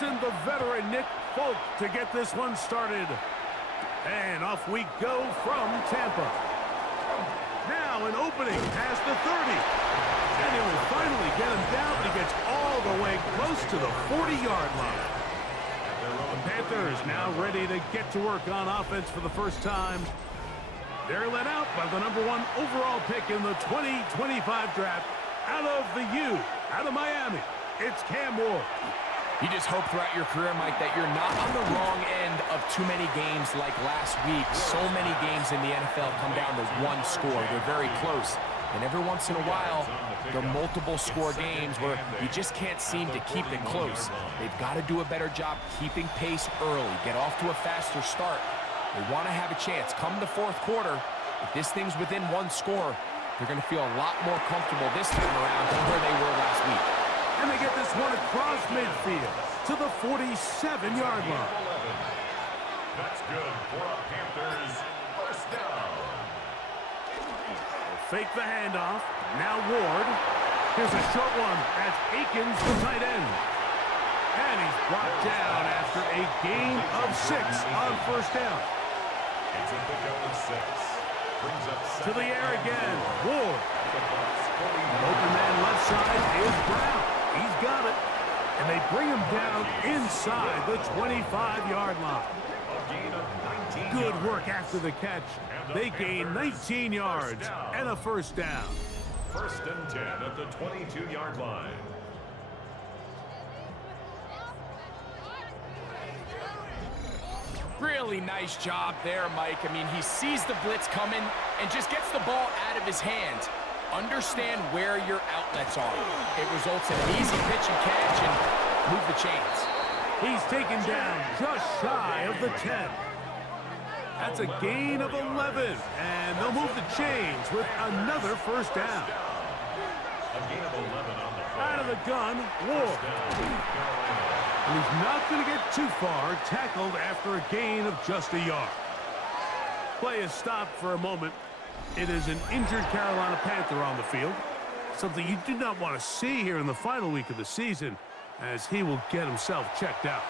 Jackson, the veteran Nick Folk, to get this one started. And off we go from Tampa. Now an opening past the 30. And he will finally get him down. He gets all the way close to the 40-yard line. The Panthers now ready to get to work on offense for the first time. They're led out by the #1 overall pick in the 2025 draft out of the U, out of Miami. It's Cam Ward. You just hope throughout your career, Mike, that you're not on the wrong end of too many games like last week. So many games in the NFL come down to one score. They're very close. And every once in a while, there are multiple score games where you just can't seem to keep it close. They've got to do a better job keeping pace early, get off to a faster start. They want to have a chance. Come the fourth quarter, if this thing's within one score, they're going to feel a lot more comfortable this time around than where they were last week. And they get this one across midfield to the 47-yard line. That's good for a Panthers first down. Fake the handoff. Now Ward. Here's a short one as Akins, the tight end. And he's brought down after a gain of 6 on first down. It's a pick up of 6. Brings up To the air again. Ward. Open man left side is Brown. He's got it. And they bring him down inside the 25-yard line. Good work after the catch. They gain 19 yards and a first down. First and 10 at the 22-yard line. Really nice job there, Mike. I mean, he sees the blitz coming and just gets the ball out of his hands. Understand where your outlets are. It results in an easy pitch and catch and move the chains. He's taken down just shy of the 10. That's a gain of 11, and they'll move the chains with another first down. A gain of 11 on the play. Out of the gun, Ward. And he's not going to get too far, tackled after a gain of just a yard. Play is stopped for a moment. It is an injured Carolina Panther on the field. Something you do not want to see here in the final week of the season, as he will get himself checked out.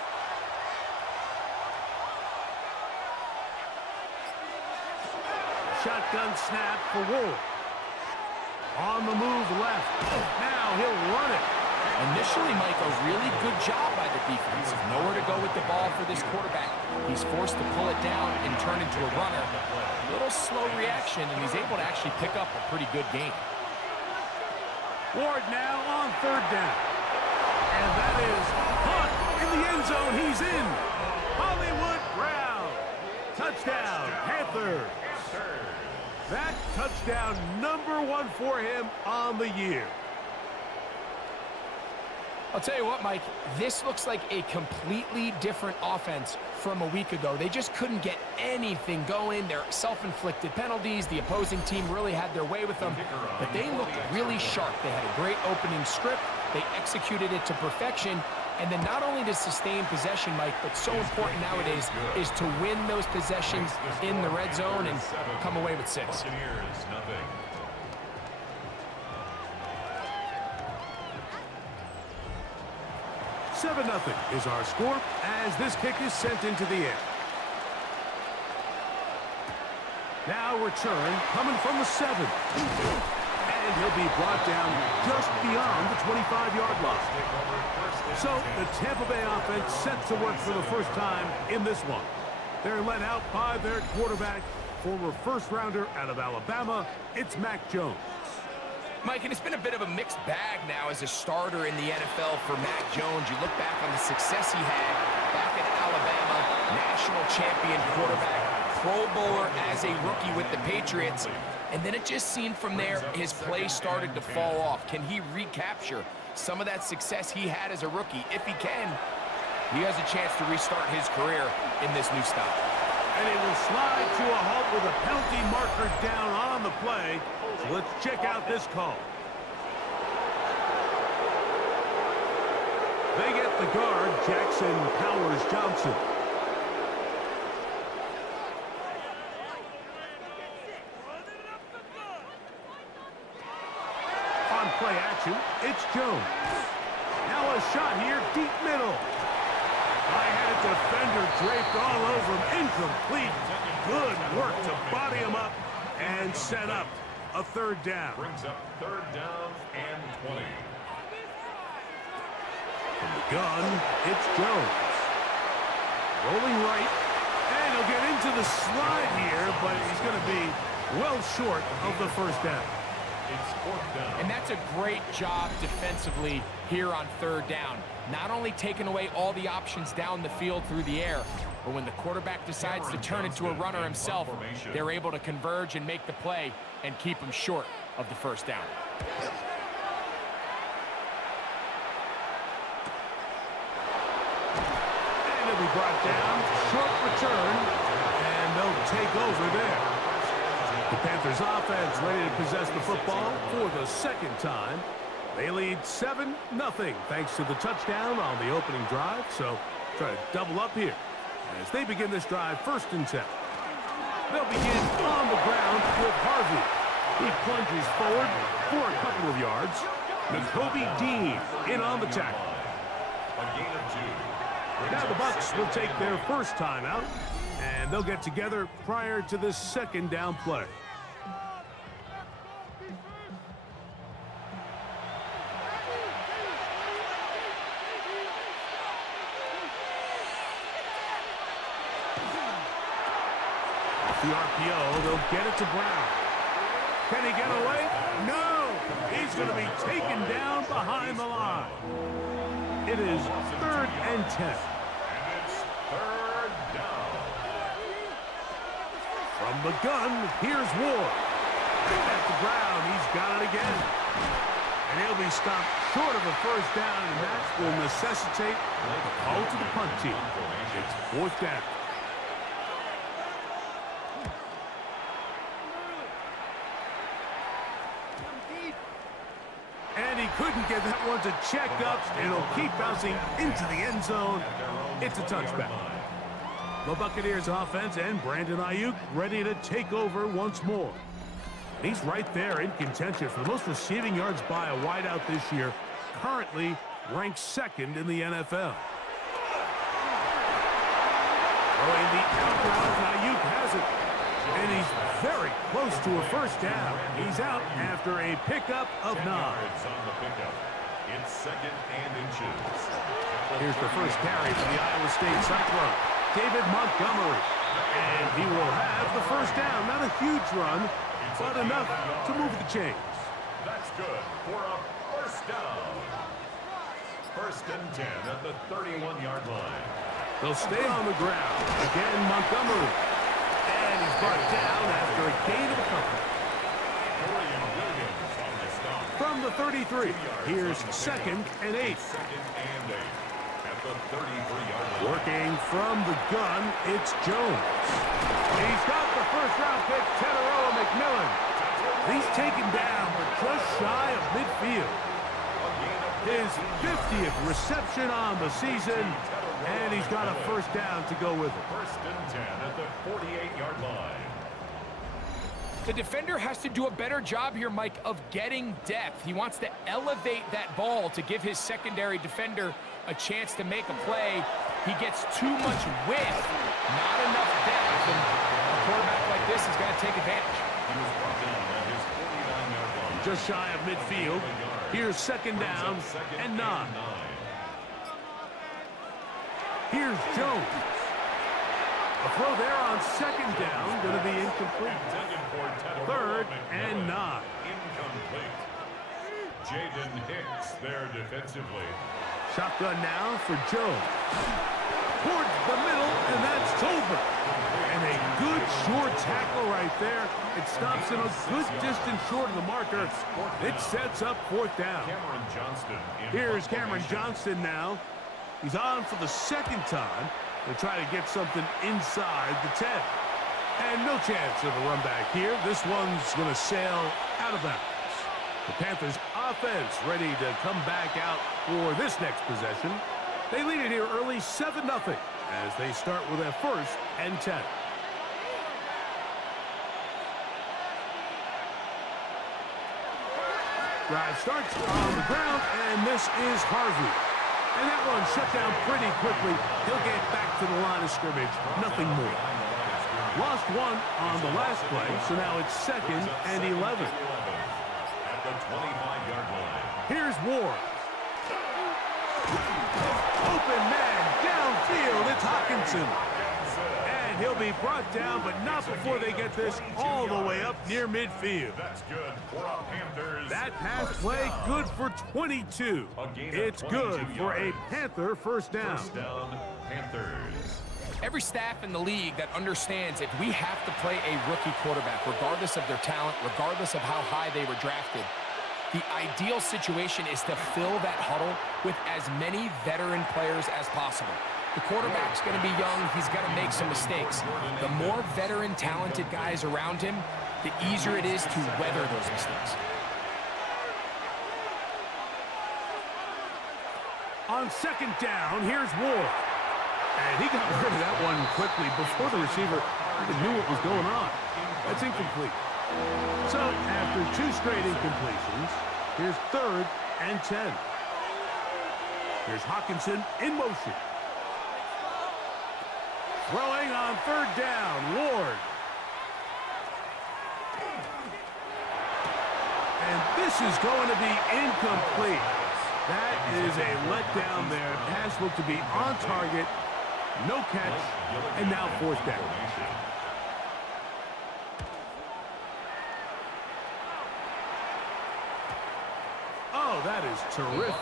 Shotgun snap for Ward. On the move left. Now he'll run it. Initially, Mike, a really good job by the defense. Nowhere to go with the ball for this quarterback. He's forced to pull it down and turn into a runner. A little slow reaction, and he's able to actually pick up a pretty good game. Ward now on third down. And that is caught in the end zone. He's in. Hollywood Brown. Touchdown, Panthers. That touchdown #1 for him on the year. I'll tell you what, Mike, this looks like a completely different offense from a week ago. They just couldn't get anything going. Their self-inflicted penalties, the opposing team really had their way with them, but they looked really sharp. They had a great opening script. They executed it to perfection. And then not only to sustain possession, Mike, but so important nowadays is to win those possessions in the red zone and come away with 6. 7-0 is our score as this kick is sent into the air. Now return coming from the 7. And he'll be brought down just beyond the 25-yard line. So the Tampa Bay offense set to work for the first time in this one. They're led out by their quarterback, former first-rounder out of Alabama. It's Mac Jones. Mike, and it's been a bit of a mixed bag now as a starter in the NFL for Mac Jones. You look back on the success he had back at Alabama, national champion quarterback, Pro Bowler as a rookie with the Patriots. And then it just seemed from there his play started to fall off. Can he recapture some of that success he had as a rookie? If he can, he has a chance to restart his career in this new style. And he will slide to a halt with a penalty marker down on the play. So let's check out this call. They get the guard, Jackson Powers-Johnson. On play action, it's Jones. Now a shot here, deep middle. I had a defender draped all over him. Incomplete. Good work to body him up and set up a third down. Brings up third down and 20. From the gun, it's Jones. Rolling right. And he'll get into the slide here, but he's going to be well short of the first down. It's fourth down. And that's a great job defensively here on third down. Not only taking away all the options down the field through the air, but when the quarterback decides to turn into a runner himself, they're able to converge and make the play and keep him short of the first down. And he'll be brought down. Short return. And they'll take over there. The Panthers offense ready to possess the football for the second time. They lead 7-0 thanks to the touchdown on the opening drive. So try to double up here as they begin this drive 1st and 10. They'll begin on the ground with Harvey. He plunges forward for a couple of yards. Nakobe Dean in on the tackle. A gain of 2. Now the Bucs will take their first time out, and they'll get together prior to this second down play. Off the RPO, they'll get it to Brown. Can he get away? No! He's going to be taken down behind the line. It is 3rd and 10. And it's third down. From the gun, here's Ward. Back to Brown. He's got it again. And he'll be stopped short of a first down, and that will necessitate a call to the punt team. It's 4th down. And he couldn't get that one to check up, and it'll keep bouncing into the end zone. It's a touchback. The Buccaneers offense and Brandon Ayuk ready to take over once more. And he's right there in contention for the most receiving yards by a wideout this year, currently ranked 2nd in the NFL. Throwing the out route, and Ayuk has it. And he's very close to a first down. He's out after a pickup of 9. Yards on the pickup. It's 2nd and inches. Here's the first carry for the Iowa State Cyclone, David Montgomery. And he will have the first down. Not a huge run, but enough to move the chains. That's good for a first down. 1st and 10 at the 31-yard line. They'll stay on the ground. Again, Montgomery. And he's brought down after a gain of a couple. Dorian Williams on the stop. From the 33, here's 2nd and 8. 2nd and 8 at the 33-yard line. Working from the gun, it's Jones. He's got the first-round pick, Teteroa McMillan. He's taken down, but just shy of midfield. His 50th reception on the season, and he's got a first down to go with it. 1st and 10 at the 48-yard line. The defender has to do a better job here, Mike, of getting depth. He wants to elevate that ball to give his secondary defender a chance to make a play. He gets too much width, not enough depth, and a quarterback like this has got to take advantage. He was brought down at his 49-yard line. Just shy of midfield. Here's 2nd down and 9. Here's Jones. A throw there on 2nd down, going to be incomplete. 3rd and 9. Incomplete. Jaden Hicks there defensively. Shotgun now for Jones. Towards the middle, and that's Tolbert. And a good short tackle right there. It stops him a good distance short of the marker. It sets up 4th down. Cameron Johnston. Here's Cameron Johnston now. He's on for the 2nd time to try to get something inside the 10. And no chance of a run back here. This one's going to sail out of bounds. The Panthers offense ready to come back out for this next possession. They lead it here early 7-0 as they start with a 1st and 10. Drive starts on the ground, and this is Harvey. And that one shut down pretty quickly. He'll get back to the line of scrimmage. Nothing more. Lost one on the last play, so now it's 2nd and 11. At the 25-yard line. Here's Ward. Open man downfield. It's Hawkinson. And he'll be brought down, but not before they get this all the way up near midfield. That's good for a Panthers. That pass play good for 22. It's good for a Panther first down. First down, Panthers. Every staff in the league that understands if we have to play a rookie quarterback, regardless of their talent, regardless of how high they were drafted, the ideal situation is to fill that huddle with as many veteran players as possible. The quarterback's going to be young. He's got to make some mistakes. The more veteran, talented guys around him, the easier it is to weather those mistakes. On 2nd down, here's Ward. And he got rid of that one quickly before the receiver even knew what was going on. That's incomplete. So, after 2 straight incompletions, here's 3rd and 10. Here's Hawkinson in motion. Throwing on 3rd down, Ward. And this is going to be incomplete. That is a letdown there. Pass looked to be on target. No catch, and now 4th down. Oh, that is terrific.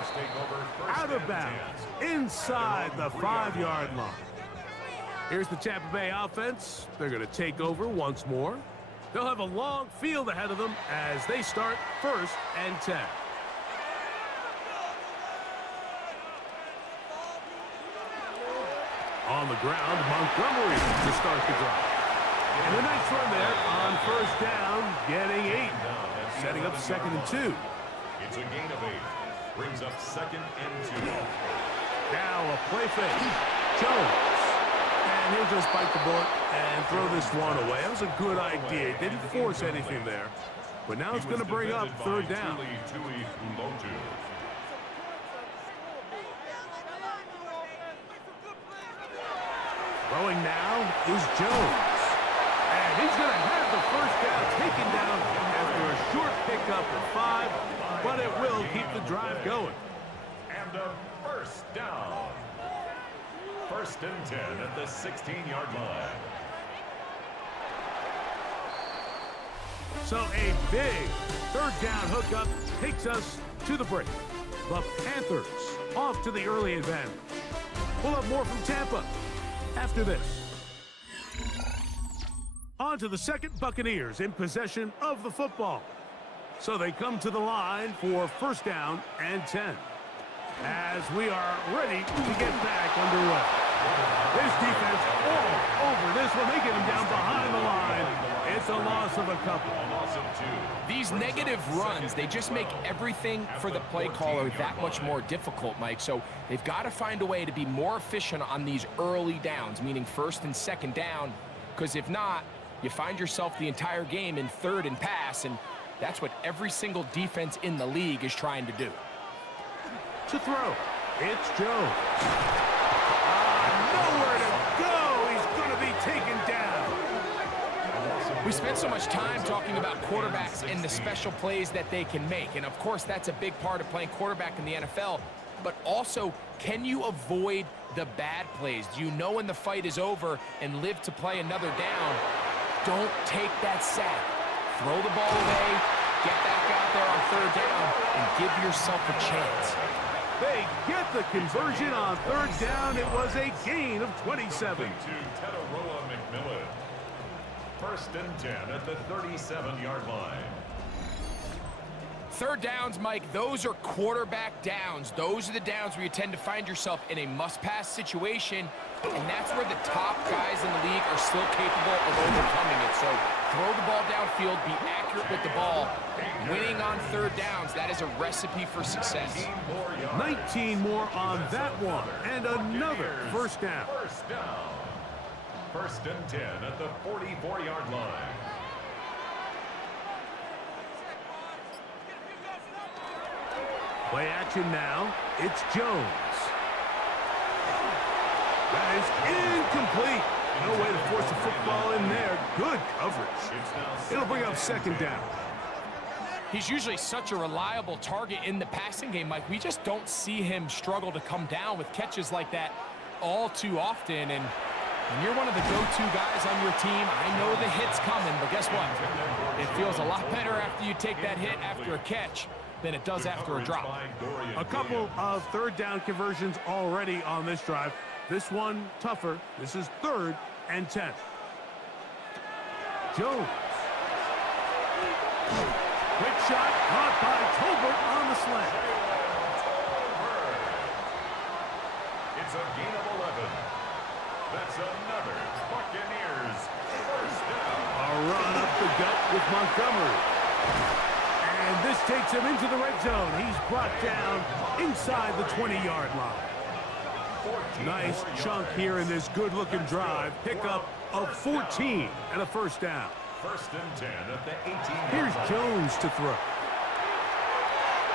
Out of bounds, inside the 5-yard line. Here's the Tampa Bay offense. They're going to take over once more. They'll have a long field ahead of them as they start 1st and 10. On the ground, Montgomery to start the drive. And a nice run there on 1st down, getting 8. Setting up 2nd and 2. It's a gain of 8. Brings up 2nd and 2. Now a play fake. Jones. And he'll just bite the bullet and throw this one away. That was a good idea. Didn't force anything there. But now it's going to bring up 3rd down. Throwing now is Jones. And he's going to have the 1st down taken down after a short pickup of 5, but it will keep the drive going. And a 1st down. 1st and 10 at the 16-yard line. So a big 3rd down hookup takes us to the break. The Panthers off to the early advantage. We'll have more from Tampa after this. On to the 2nd, Buccaneers in possession of the football. So they come to the line for 1st down and 10. As we are ready to get back underway. This defense all over this one. They get him down behind the line. It's a loss of a couple. These negative runs, they just make everything for the play caller that much more difficult, Mike. So they've got to find a way to be more efficient on these early downs, meaning 1st and 2nd down, because if not, you find yourself the entire game in 3rd and pass, and that's what every single defense in the league is trying to do. To throw, it's Jones. Nowhere to go. He's going to be taken down. We spent so much time talking about quarterbacks and the special plays that they can make. And, of course, that's a big part of playing quarterback in the NFL. But also, can you avoid the bad plays? Do you know when the fight is over and live to play another down? Don't take that sack. Throw the ball away, get back out there on 3rd down, and give yourself a chance. They get the conversion on 3rd down. It was a gain of 27. To Tataroa McMillan. 1st and 10 at the 37-yard line. 3rd downs, Mike, those are quarterback downs. Those are the downs where you tend to find yourself in a must-pass situation, and that's where the top guys in the league are still capable of overcoming it. So throw the ball downfield, be accurate with the ball. Winning on 3rd downs, that is a recipe for success. 19 more on that one, and another 1st down. 1st down. 1st and 10 at the 44-yard line. Play action now. It's Jones. That is incomplete. No way to force the football in there. Good coverage. It'll bring up second down. He's usually such a reliable target in the passing game, Mike. We just don't see him struggle to come down with catches like that all too often. And when you're one of the go-to guys on your team, I know the hit's coming, but guess what? It feels a lot better after you take that hit after a catch than it does after a drop. A couple of third down conversions already on this drive. This one tougher. This is 3rd and 10. Jones. Quick shot caught by Tolbert on the slant. It's a gain of 11. That's another Buccaneers first down. A run up the gut with Montgomery. And this takes him into the red zone. He's brought down inside the 20-yard line. Nice chunk here in this good-looking drive. Pickup of 14 and a first down. 1st and 10 at the 18. Here's Jones to throw.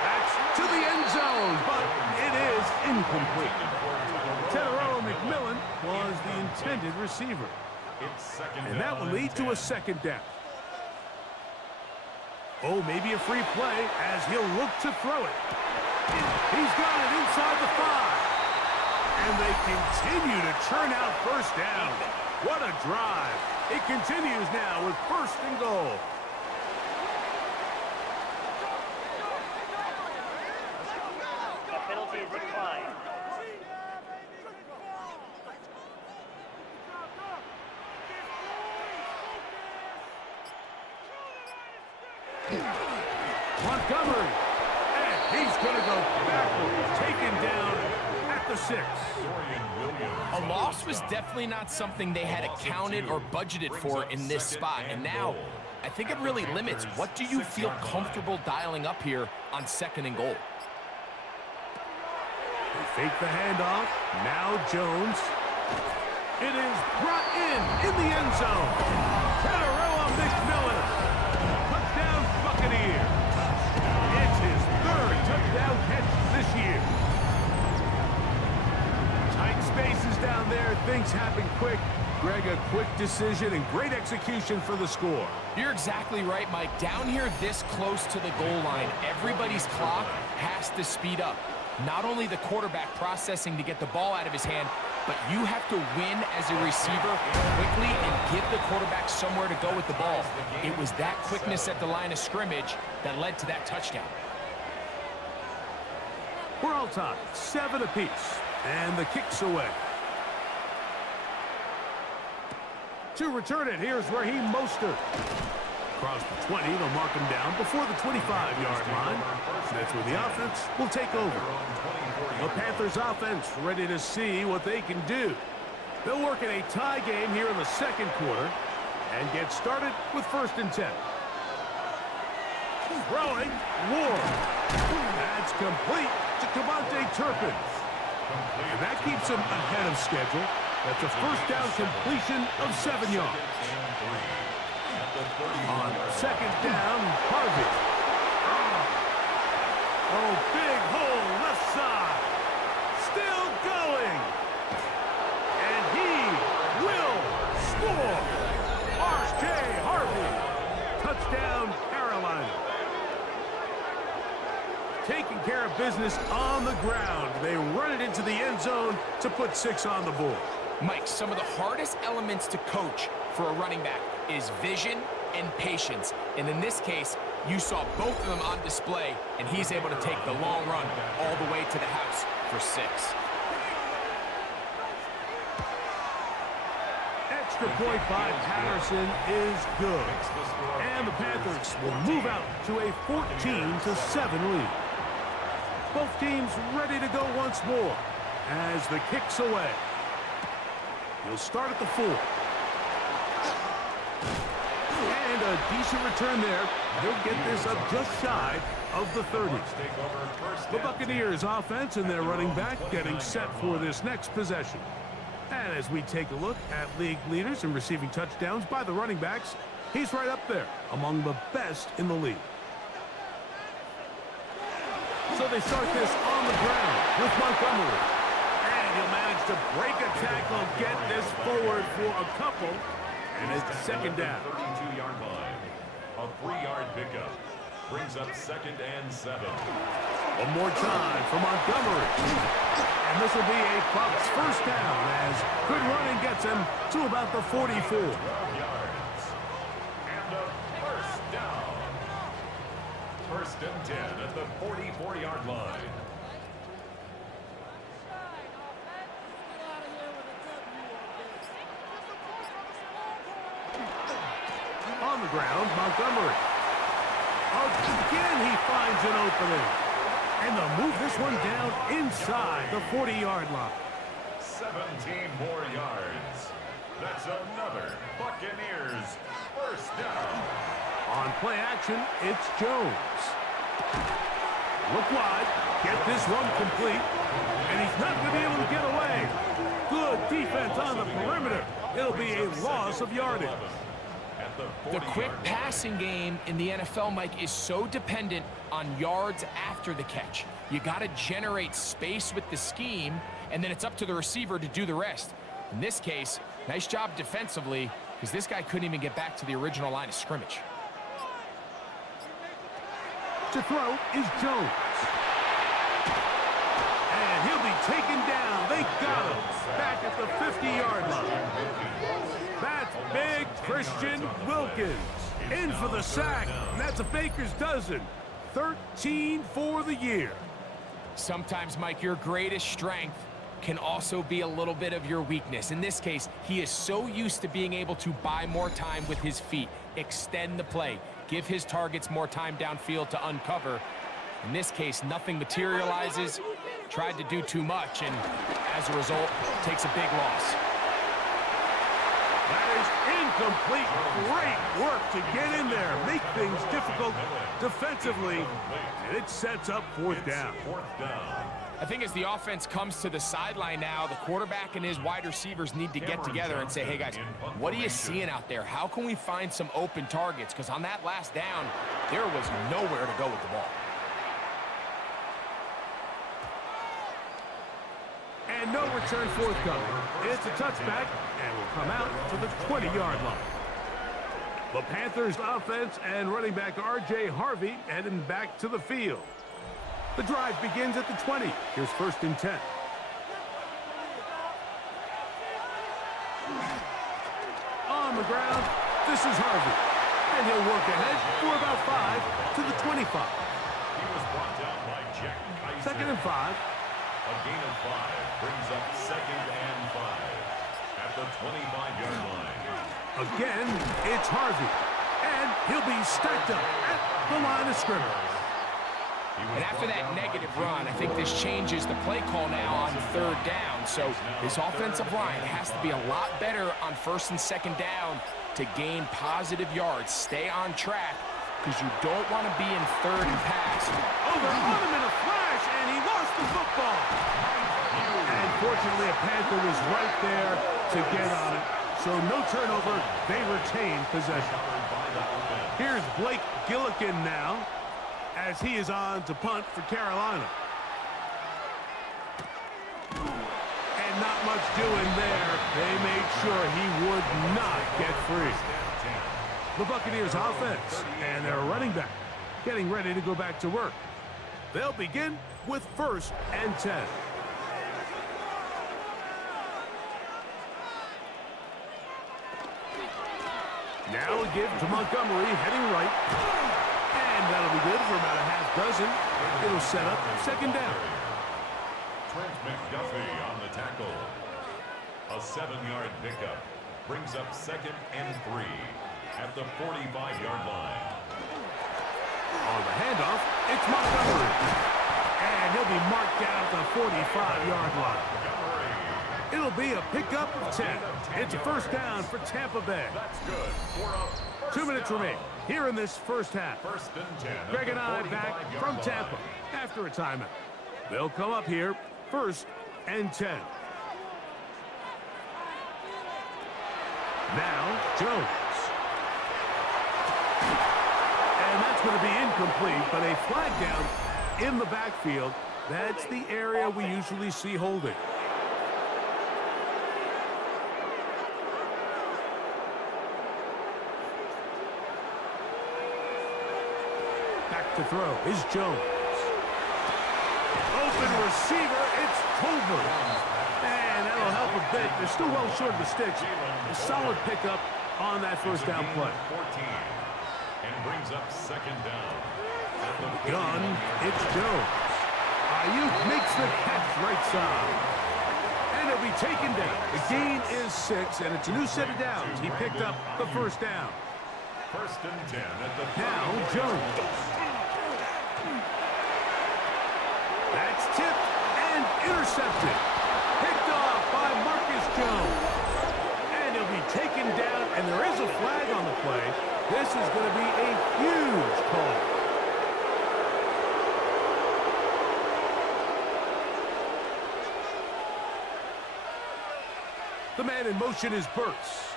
That's to the end zone, but it is incomplete. Teteroa McMillan was the intended receiver. And that will lead to a second down. Oh, maybe a free play as he'll look to throw it. He's got it inside the 5. And they continue to churn out first down. What a drive. It continues now with 1st and goal. The penalty is declined. Montgomery. And he's going to go backwards. Taken down at the 6. A loss was definitely not something they had accounted or budgeted for in this spot. And now, I think it really limits what do you feel comfortable dialing up here on 2nd and goal. They fake the handoff. Now Jones. It is brought in the end zone. Teteroa McMillan. Touchdown Buccaneers. It's his 3rd touchdown catch this year. Tight spaces down there. Things happen quick. Greg, a quick decision and great execution for the score. You're exactly right, Mike. Down here this close to the goal line, everybody's clock has to speed up. Not only the quarterback processing to get the ball out of his hand, but you have to win as a receiver quickly and give the quarterback somewhere to go with the ball. It was that quickness at the line of scrimmage that led to that touchdown. We're all tied, 7 apiece, and the kick's away. To return it, here's Raheem Mostert. Across the 20, they'll mark him down before the 25-yard line. That's where the offense will take over. The Panthers offense ready to see what they can do. They'll work in a tie game here in the 2nd quarter and get started with 1st and 10. Throwing, Ward. That's complete to Cavante Turpin. And that keeps him ahead of schedule. That's a first down completion of 7 yards. On 2nd down, Harvey. Oh, big hole left side. Still going. And he will score. R.J. Harvey. Touchdown, Carolina. Taking care of business on the ground. They run it into the end zone to put 6 on the board. Mike, some of the hardest elements to coach for a running back is vision and patience. And in this case, you saw both of them on display, and he's able to take the long run all the way to the house for 6. Extra point by Patterson is good. And the Panthers will move out to a 14-7 lead. Both teams ready to go once more as the kick's away. He'll start at the 4. And a decent return there. He'll get this up just shy of the 30. The Buccaneers offense and their running back getting set for this next possession. And as we take a look at league leaders in receiving touchdowns by the running backs, he's right up there among the best in the league. So they start this on the ground with Montgomery. And he'll manage to break a tackle, get this forward for a couple, and it's second down. 32-yard line. A 3-yard pickup. Brings up 2nd and 7. One more time for Montgomery. And this will be a Bucs first down as good running gets him to about the 44. 12 yards. And a first down. 1st and 10 at the 44-yard line. On the ground, Montgomery. Again, he finds an opening. And they'll move this one down inside the 40-yard line. 17 more yards. That's another Buccaneers first down. On play action, it's Jones. Look wide. Get this one complete. And he's not going to be able to get away. Good defense on the perimeter. It'll be a loss of yardage. The quick passing game in the NFL, Mike, is so dependent on yards after the catch. You got to generate space with the scheme, and then it's up to the receiver to do the rest. In this case, nice job defensively, because this guy couldn't even get back to the original line of scrimmage. To throw is Jones. And he'll be taken down. They got him back at the 50-yard line. That's big Christian Wilkins in for the sack, and that's a baker's dozen. 13 for the year. Sometimes, Mike, your greatest strength can also be a little bit of your weakness. In this case, he is so used to being able to buy more time with his feet, extend the play, give his targets more time downfield to uncover. In this case, nothing materializes, tried to do too much, and as a result, takes a big loss. That is incomplete. Great work to get in there, make things difficult defensively, and it sets up fourth down. I think as the offense comes to the sideline now, the quarterback and his wide receivers need to get together and say, hey guys, what are you seeing out there? How can we find some open targets? Because on that last down, there was nowhere to go with the ball. And no return forthcoming. It's a touchback, and will come out to the 20-yard line. The Panthers offense and running back R.J. Harvey heading back to the field. The drive begins at the 20. Here's 1st and 10. On the ground, this is Harvey. And he'll work ahead for about 5 to the 25. He was brought down by Jack Kaiser. 2nd and 5. A gain of 5 brings up 2nd and 5 at the 25-yard line. Again, it's Harvey. And he'll be stacked up at the line of scrimmage. And after that negative run, I think this changes the play call now on 3rd down. So this offensive line has to be a lot better on 1st and 2nd down to gain positive yards. Stay on track, because you don't want to be in 3rd and pass. Over on him in a flash, and he lost the football. And fortunately, a Panther was right there to get on it. So no turnover, they retain possession. Here's Blake Gillikin now, as he is on to punt for Carolina. And not much doing there. They made sure he would not get free. The Buccaneers offense and their running back getting ready to go back to work. They'll begin with 1st and 10. Now a give to Montgomery, heading right. And that'll be good for about a half dozen. It'll set up 2nd down. Trent McDuffie on the tackle. A 7-yard pickup brings up 2nd and 3 at the 45-yard line. On the handoff, it's Montgomery. And he'll be marked down at the 45-yard line. It'll be a pickup of 10. It's a 1st down for Tampa Bay. That's good for a 2 minutes remain here in this first half. 1st and 10. Greg and I back from Tampa after a timeout. They'll come up here 1st and 10. Now, Jones. And that's going to be incomplete, but a flag down in the backfield. That's the area we usually see holding. Back to throw is Jones. Open receiver, it's Tolbert. And that'll help a bit. They're still well short of the sticks. A solid pickup on that first down play. 14 and brings up second down. Gun, it's Jones. Ayuk makes the catch right side. And he'll be taken down. The gain is 6, and it's a new set of downs. He picked up the first down. First and 10 at the Now Jones. That's tipped and intercepted. Picked off by Marcus Jones. And he'll be taken down, and there is a flag on the play. This is going to be a huge call. The man in motion is Burks.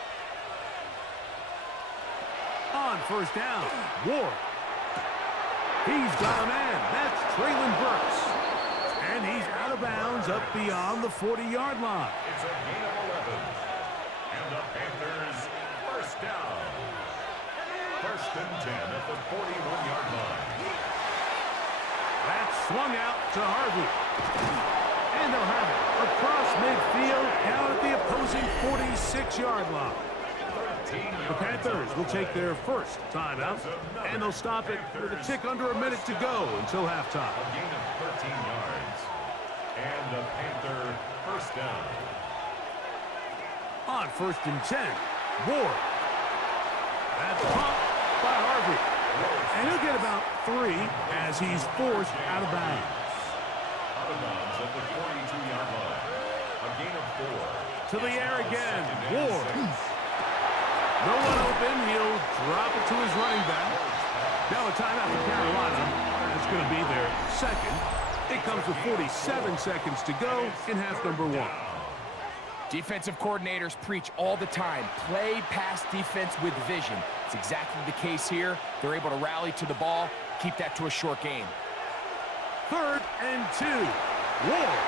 On first down, Ward. He's got a man. That's Traylon Burks. And he's out of bounds up beyond the 40-yard line. It's a gain of 11. And the Panthers first down. First and 10 at the 41-yard line. That's swung out to Harvey. And they'll have it across midfield down at the opposing 46-yard line. The Panthers will take their first timeout, and they'll stop it with a tick under a minute to go until halftime. A gain of 13 yards. And the Panther first down. On first and 10, Ward. That's pumped by Harvey. And he'll get about 3 as he's forced out of bounds. Out of bounds at the 42-yard line. A gain of 4. To the air again, Ward. No one open, he'll drop it to his running back. Now a timeout for Carolina. That's going to be their second. It comes with 47 seconds to go in half number 1. Defensive coordinators preach all the time, play pass defense with vision. It's exactly the case here. They're able to rally to the ball, keep that to a short game. Third and 2, Ward.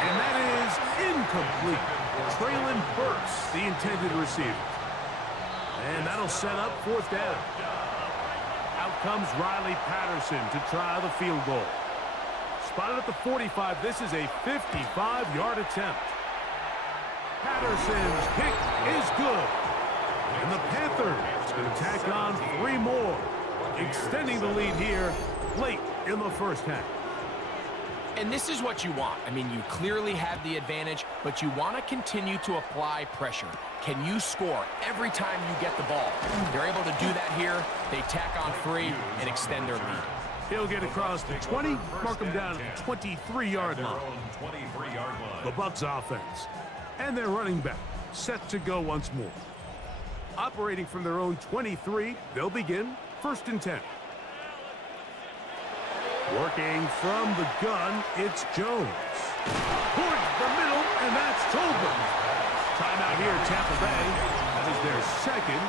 And that is incomplete. Traylon Burks, the intended receiver. And that'll set up fourth down. Out comes Riley Patterson to try the field goal. Spotted at the 45, this is a 55-yard attempt. Patterson's kick is good. And the Panthers going to tack on 3 more, extending the lead here late in the first half. And this is what you want. I mean, you clearly have the advantage, but you want to continue to apply pressure. Can you score every time you get the ball? They're able to do that here. They tack on 3 and extend their lead. He'll get across the 20, mark him down at the 23-yard line. The Bucs offense and their running back set to go once more. Operating from their own 23, they'll begin first and 10. Working from the gun, it's Jones. Towards the middle, and that's Tolbert. Timeout here, Tampa Bay. That is their second,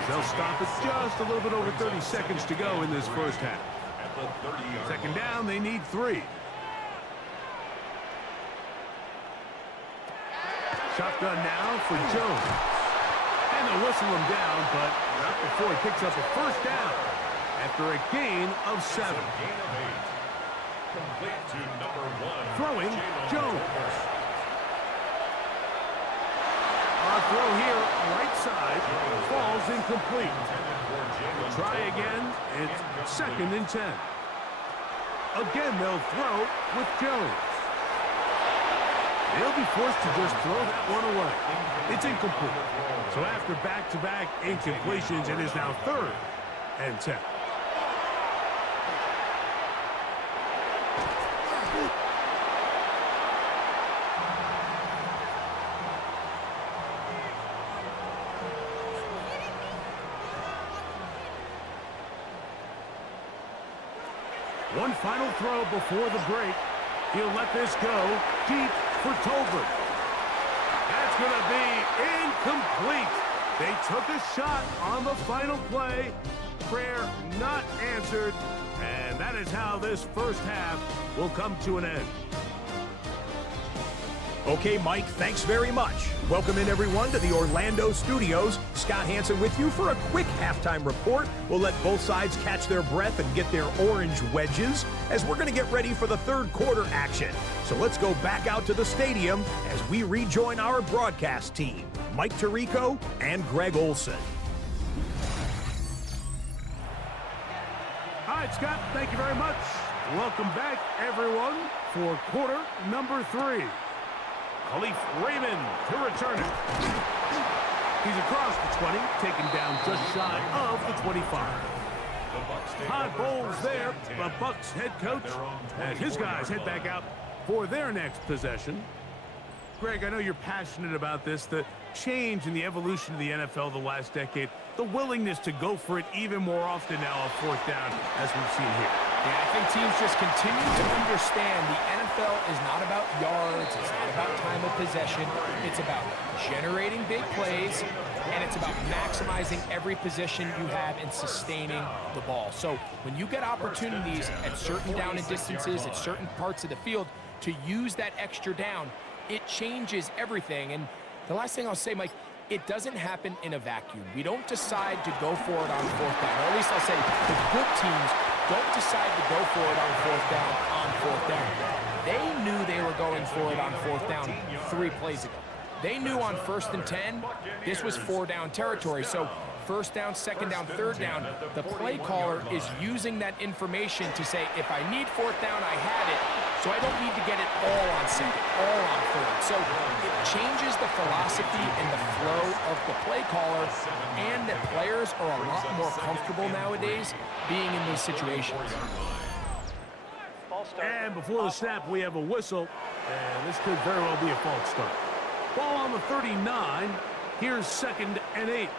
as they'll stop it just a little bit over 30 seconds to go in this first half. Second down, they need 3. Shotgun now for Jones. And they'll whistle him down, but not before he picks up a first down after a gain of 7. Complete to number 1. Throwing, Jones. Our throw here, right side, falls incomplete. Try again, it's second and 10. Again, they'll throw with Jones. They'll be forced to just throw that one away. It's incomplete. So after back-to-back incompletions, it is now 3rd and 10. One final throw before the break. He'll let this go deep for Tolbert. That's going to be incomplete. They took a shot on the final play. Prayer not answered. And that is how this first half will come to an end. Okay, Mike, thanks very much. Welcome in, everyone, to the Orlando studios. Scott Hansen with you for a quick halftime report. We'll let both sides catch their breath and get their orange wedges as we're going to get ready for the third quarter action. So let's go back out to the stadium as we rejoin our broadcast team, Mike Tirico and Greg Olson. All right, Scott, thank you very much. Welcome back, everyone, for quarter number 3. Khalif Raymond to return it. He's across the 20, taken down just shy of the 25. Todd Bowles there, the Bucs head coach, as his guys head back out for their next possession. Greg, I know you're passionate about this, the change in the evolution of the NFL the last decade, the willingness to go for it even more often now on fourth down, as we've seen here. Yeah, I think teams just continue to understand the NFL is not about yards, it's not about time of possession, it's about generating big plays, and it's about maximizing every position you have and sustaining the ball. So when you get opportunities at certain down and distances, at certain parts of the field, to use that extra down, it changes everything. And the last thing I'll say, Mike, it doesn't happen in a vacuum. We don't decide to go for it on fourth down, or at least I'll say the good teams don't decide to go for it on fourth down. They knew they were going for it on fourth down 3 plays ago. They knew on 1st and 10, this was 4-down territory. So first down, second down, third down, the play caller is using that information to say, if I need fourth down, I had it, so I don't need to get it all on second, all on third. So it changes the philosophy and the flow of the play caller, and that players are a lot more comfortable nowadays being in these situations. And before the snap, we have a whistle, and this could very well be a false start. Ball on the 39. Here's 2nd and 8.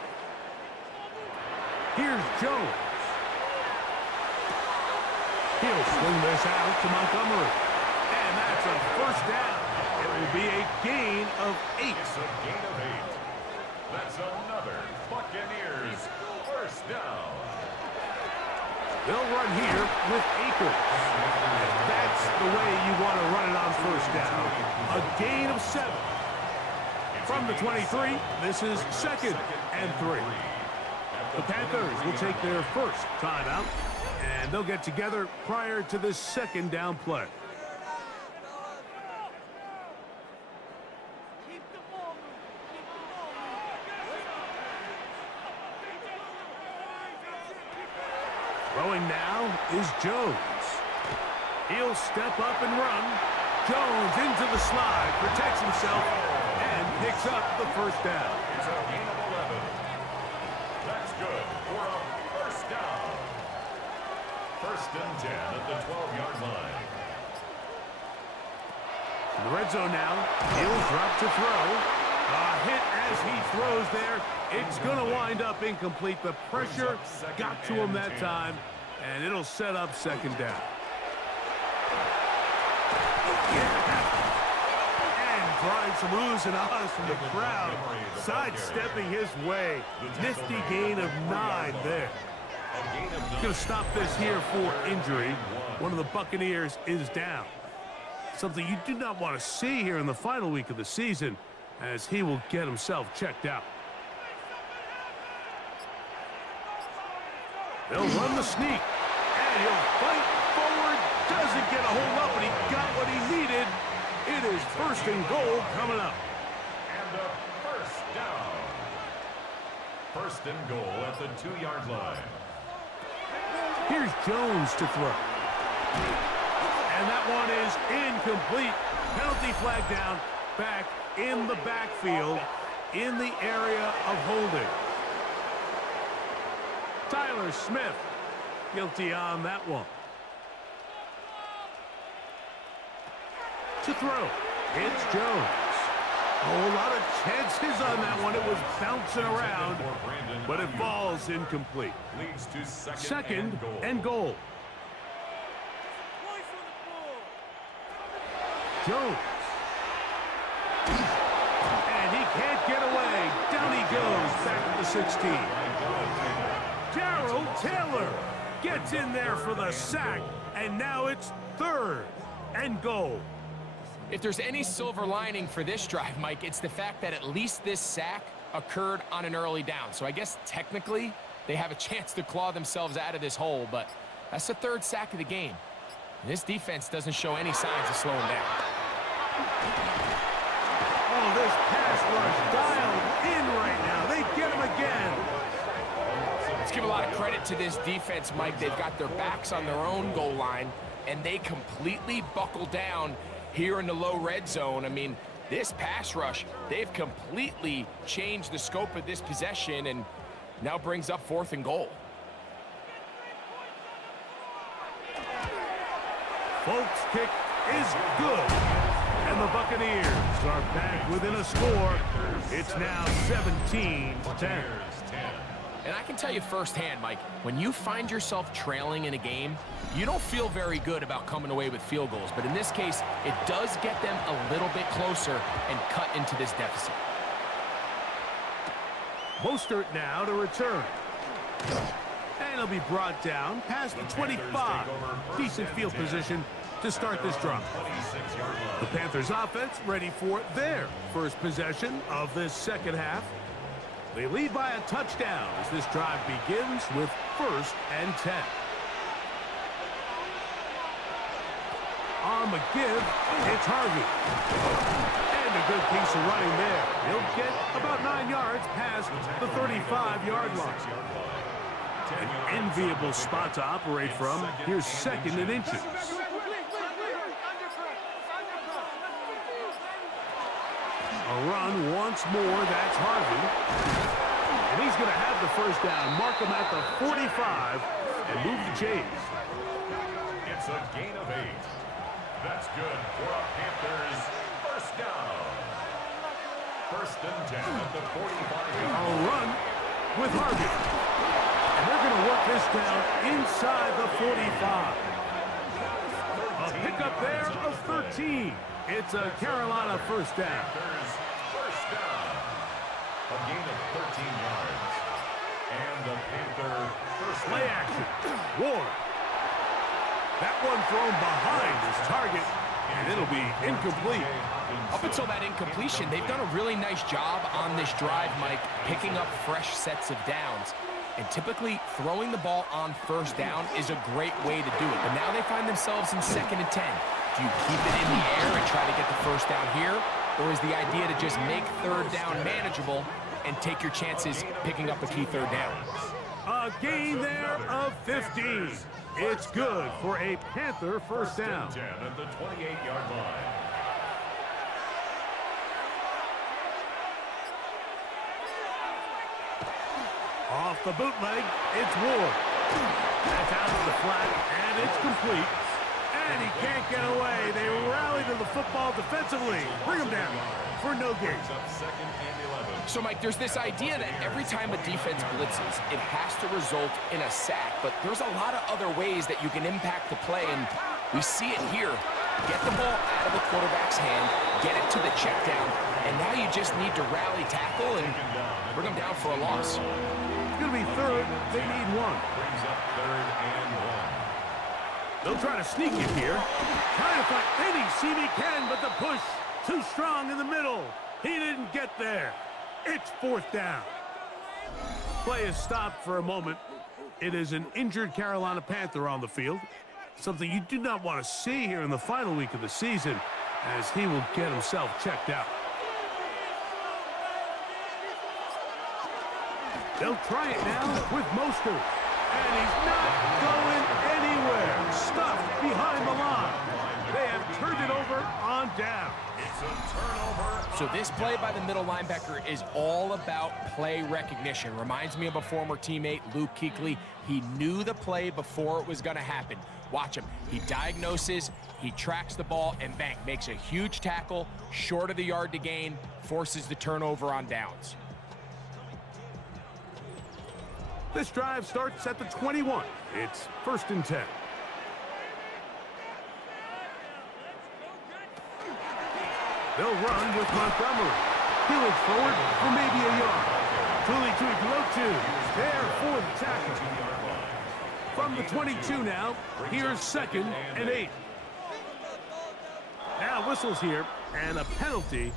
Here's Jones. He'll swing this out to Montgomery. And that's a first down. It will be a gain of 8. It's a gain of 8. That's another Buccaneers first down. They'll run here with Akers. And that's the way you want to run it on first down. A gain of 7. From the 23, this is 2nd and 3. The Panthers will take their first timeout, and they'll get together prior to this 2nd down play. Throwing now is Jones. He'll step up and run. Jones into the slide, protects himself, and picks up the first down. It's a gain of 11. That's good for a first down. 1st and 10 at the 12-yard line. In the red zone now, he'll drop to throw. A hit as he throws there. It's going to wind up incomplete. The pressure got to him that time, and it'll set up 2nd down. And trying some oohs and ahs from the crowd, sidestepping his way. Nifty gain of 9 there. Going to stop this here for injury. One of the Buccaneers is down. Something you do not want to see here in the final week of the season, as he will get himself checked out. They'll run the sneak, and he'll fight forward. Doesn't get a hold up, but he got what he needed. It is 1st and goal coming up. And a first down. 1st and goal at the 2-yard line. Here's Jones to throw. And that one is incomplete. Penalty flag down, back in the backfield, in the area of holding. Tyler Smith, guilty on that one. To throw, it's Jones. Oh, a lot of chances on that one. It was bouncing around, but it falls incomplete. Leads to 2nd and goal. Jones. And he can't get away. Down he goes, back to the 16. Darrell Taylor gets in there for the sack, and now it's 3rd and goal. If there's any silver lining for this drive, Mike, it's the fact that at least this sack occurred on an early down. So I guess technically they have a chance to claw themselves out of this hole, but that's the third sack of the game. And this defense doesn't show any signs of slowing down. Oh, this pass rush dialed in right now. They get him again. Let's give a lot of credit to this defense, Mike. They've got their backs on their own goal line, and they completely buckle down here in the low red zone. I mean, this pass rush, they've completely changed the scope of this possession and now brings up 4th and goal. Folks' kick is good. And the Buccaneers are back within a score. It's now 17-10. And I can tell you firsthand, Mike, when you find yourself trailing in a game, you don't feel very good about coming away with field goals. But in this case, it does get them a little bit closer and cut into this deficit. Mostert now to return. And he'll be brought down past the 25. Decent field position to start this drive. The Panthers offense ready for their first possession of this second half. They lead by a touchdown as this drive begins with 1st and 10. On the give, it's Harvey. And a good piece of running there. He'll get about 9 yards past the 35-yard line. An enviable spot to operate from. Here's 2nd and inches. A run once more, that's Harvey. And he's going to have the first down. Mark him at the 45 and move the chains. It's a gain of 8. That's good for a Panthers first down. 1st and 10 at the 45. A run with Harvey. And they're going to work this down inside the 45. A pickup there of 13. It's a Carolina first down. First down. A gain of 13 yards. And the Panther first Play action. Ward. That one thrown behind his target, and it'll be incomplete. Up until that incompletion, they've done a really nice job on this drive, Mike, picking up fresh sets of downs. And typically, throwing the ball on first down is a great way to do it. But now they find themselves in 2nd and 10. Do you keep it in the air and try to get the first down here? Or is the idea to just make 3rd down manageable and take your chances picking up a key 3rd down? A gain there of 15. It's good for a Panther first down. 10 at the 28-yard line. Off the bootleg, it's Ward. That's out of the flat, and it's complete. And he can't get away. They rally to the football defensively. Bring him down for no gain. So, Mike, there's this idea that every time a defense blitzes, it has to result in a sack. But there's a lot of other ways that you can impact the play, and we see it here. Get the ball out of the quarterback's hand, get it to the check down, and now you just need to rally tackle and bring them down for a loss. It's going to be 3rd. They need 1. Brings up 3rd and 1. They'll try to sneak it here. Trying to find any seam he can, but the push too strong in the middle. He didn't get there. It's 4th down. Play is stopped for a moment. It is an injured Carolina Panther on the field. Something you do not want to see here in the final week of the season, as he will get himself checked out. They'll try it now with Mostert. And he's not going anywhere. Stuffed behind the line. They have turned it over on down. It's a turnover. So this play by the middle linebacker is all about play recognition. Reminds me of a former teammate, Luke Kuechly. He knew the play before it was going to happen. Watch him. He diagnoses, he tracks the ball, and bang, makes a huge tackle, short of the yard to gain, forces the turnover on downs. This drive starts at the 21. It's 1st and 10. They'll run with Montgomery. He looks forward for maybe a yard. Truly to there for the tackle. From the 22 now, here's 2nd and 8. Now whistles here, and a penalty.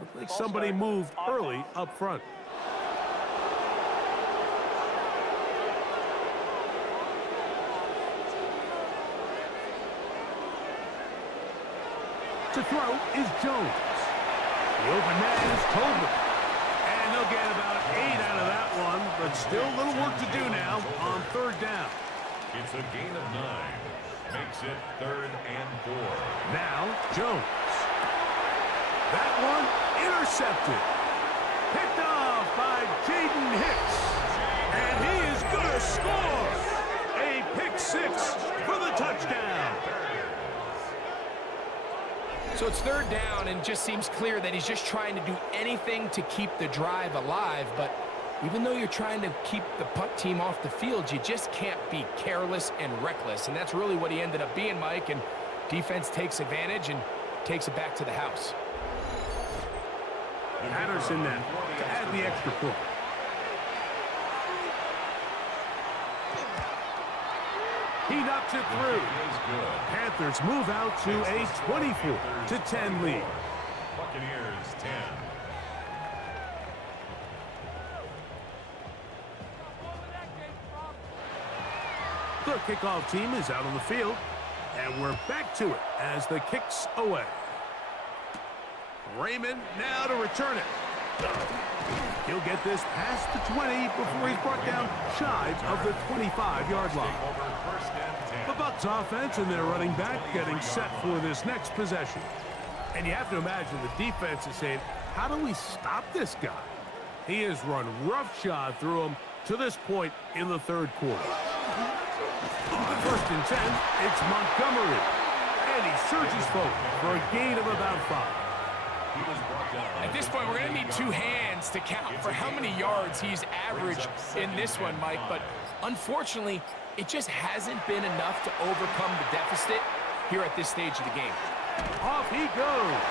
Looks like somebody moved early up front. To throw is Jones. The open man is Tolbert. And they'll get about 8 out of that one, but still a little work to do now on third down. It's a gain of 9. Makes it 3rd and 4. Now, Jones. That one intercepted. Picked off by Jaden Hicks. And he is going to score. A pick 6 for the touchdown. So it's third down, and just seems clear that he's just trying to do anything to keep the drive alive. But even though you're trying to keep the punt team off the field, you just can't be careless and reckless. And that's really what he ended up being, Mike. And defense takes advantage and takes it back to the house. Patterson then to add the extra point. He knocks it through. Panthers move out to a 24-10 lead. Buccaneers 10. The kickoff team is out on the field, and we're back to it as the kick's away. Raymond now to return it. He'll get this past the 20 before he's brought down shy of the 25-yard line. The Bucs offense and their running back getting set for this next possession. And you have to imagine the defense is saying, how do we stop this guy? He has run roughshod through him to this point in the third quarter. On 1st and 10, it's Montgomery. And he surges forward for a gain of about 5. At this point, we're going to need 2 hands to count for how many yards he's averaged in this one, Mike. But unfortunately, it just hasn't been enough to overcome the deficit here at this stage of the game. Off he goes.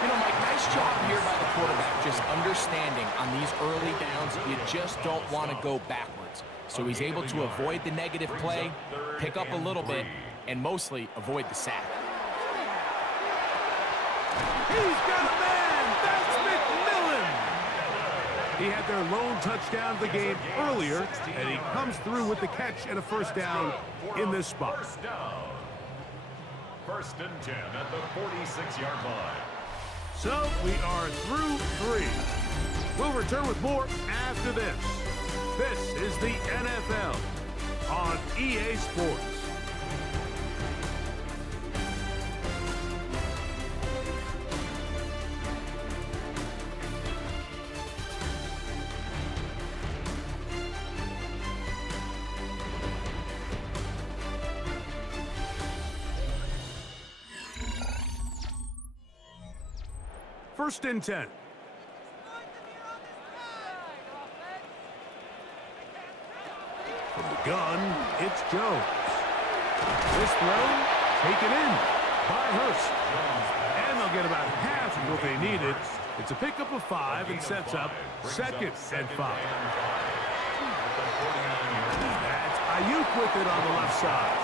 You know, Mike, nice job here by the quarterback, just understanding on these early downs, you just don't want to go backwards. So he's able to avoid the negative play, pick up a little bit, and mostly avoid the sack. He's got a man! That's McMillan! He had their lone touchdown of the game earlier, and he comes through with the catch and a first down in this spot. 1st and 10 at the 46-yard line. So we are through 3. We'll return with more after this. This is the NFL on EA Sports. First and 10. From the gun, it's Jones. This throw taken in by Hurst. And they'll get about half of what they needed. It's a pickup of 5 and sets up 2nd and 5. That's Ayuk with it on the left side.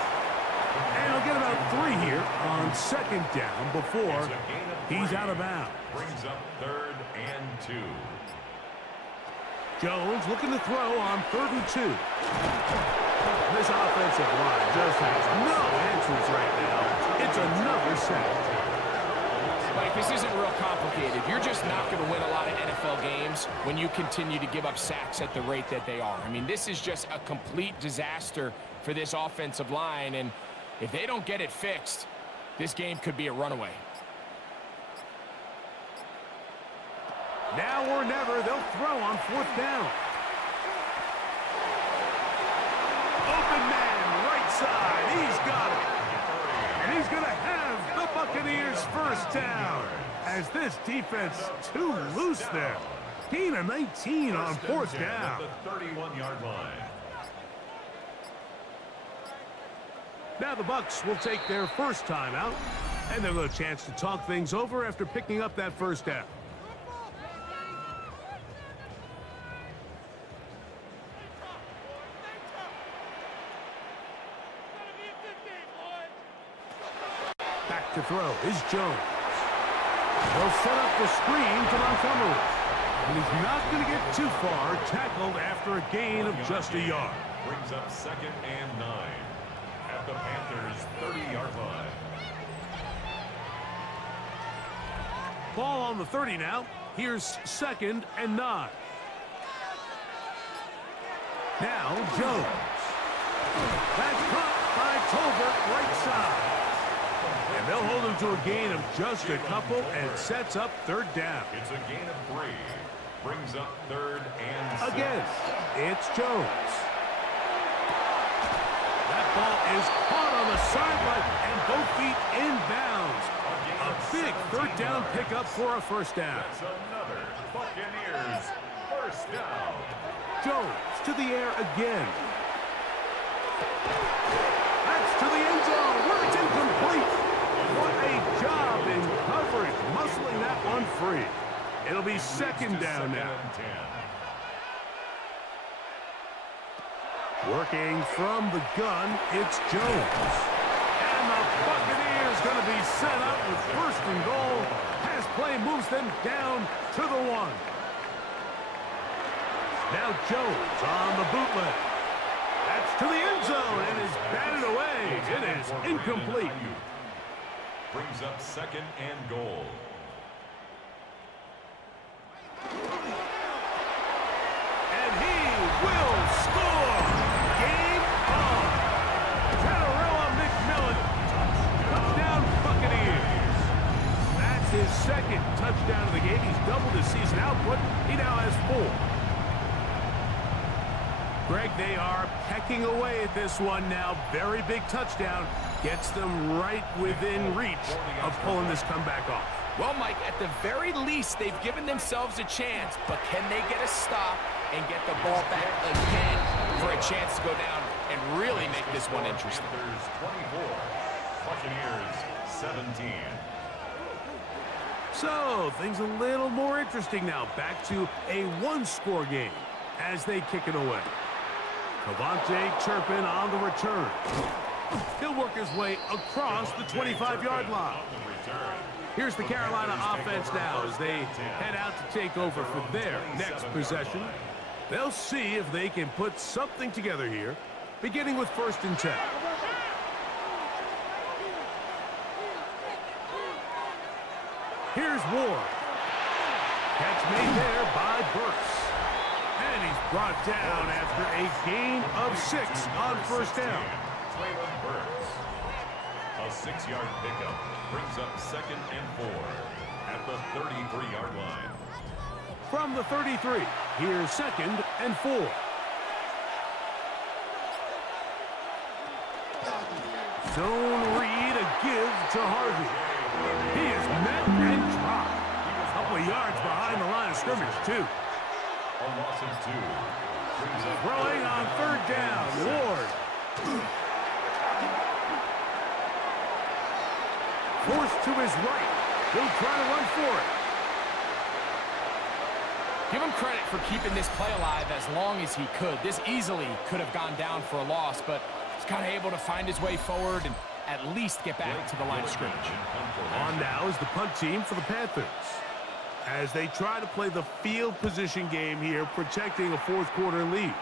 And he'll get about 3 here on 2nd down before he's out of bounds. Brings up 3rd and 2. Jones looking to throw on 3rd and 2. This offensive line just has no answers right now. It's another sack. Mike, this isn't real complicated. You're just not going to win a lot of NFL games when you continue to give up sacks at the rate that they are. I mean, this is just a complete disaster for this offensive line, and if they don't get it fixed, this game could be a runaway. Now or never, they'll throw on 4th down. Open man, right side, he's got it. And he's going to have the Buccaneers' first down. As this defense too loose there. Gain of 19 on 4th down. The 31-yard line. Now the Bucs will take their first timeout, and they'll have a chance to talk things over after picking up that first down. Back to throw is Jones. They'll set up the screen to Montgomery. And he's not going to get too far, tackled after a gain of just a yard. Brings up 2nd and 9 at the Panthers' 30-yard line. Ball on the 30 now. Here's 2nd and 9. Now Jones. That's caught by Tolbert right side. And they'll hold him to a gain of just a couple and sets up 3rd down. It's a gain of 3. Brings up 3rd and 6. Again, it's Jones. That ball is caught on the sideline and both feet inbounds. A big 3rd down pickup for a 1st down. That's another Buccaneers 1st down. Jones to the air again. That's to the end zone where it's incomplete. What a job in coverage, muscling that one free. It'll be 2nd down now. Working from the gun, it's Jones. And the Buccaneers going to be set up with 1st and goal. Pass play moves them down to the 1. Now Jones on the bootleg. That's to the end zone and is batted away. It is incomplete. Brings up 2nd and goal. And he will score. Game on. Tatarella McMillan. Touchdown Buccaneers. That's his 2nd touchdown of the game. He's doubled his season output. He now has 4. Greg, they are pecking away at this one now. Very big touchdown. Gets them right within reach of pulling this comeback off. Well, Mike, at the very least, they've given themselves a chance, but can they get a stop and get the ball back again for a chance to go down and really make this one interesting? Panthers 24, Buccaneers 17. So, things a little more interesting now. Back to a 1-score game as they kick it away. Cavante Turpin on the return. He'll work his way across the 25-yard line. Here's the Carolina offense now as they head out to take over for their next possession. They'll see if they can put something together here, beginning with 1st and 10. Here's Ward. Catch made there by Burks. And he's brought down after a gain of 6 on 1st down. A 6-yard pickup brings up 2nd and 4 at the 33-yard line. From the 33, here's 2nd and 4. Zone read, a give to Harvey. He is met and dropped. A couple of yards behind the line of scrimmage, too. A loss of 2. Brings up Throwing on 3rd down, Ward. Forced to his right. He'll try to run for it. Give him credit for keeping this play alive as long as he could. This easily could have gone down for a loss, but he's kind of able to find his way forward and at least get back to the line of scrimmage. On now is the punt team for the Panthers, as they try to play the field position game here, protecting a 4th quarter lead.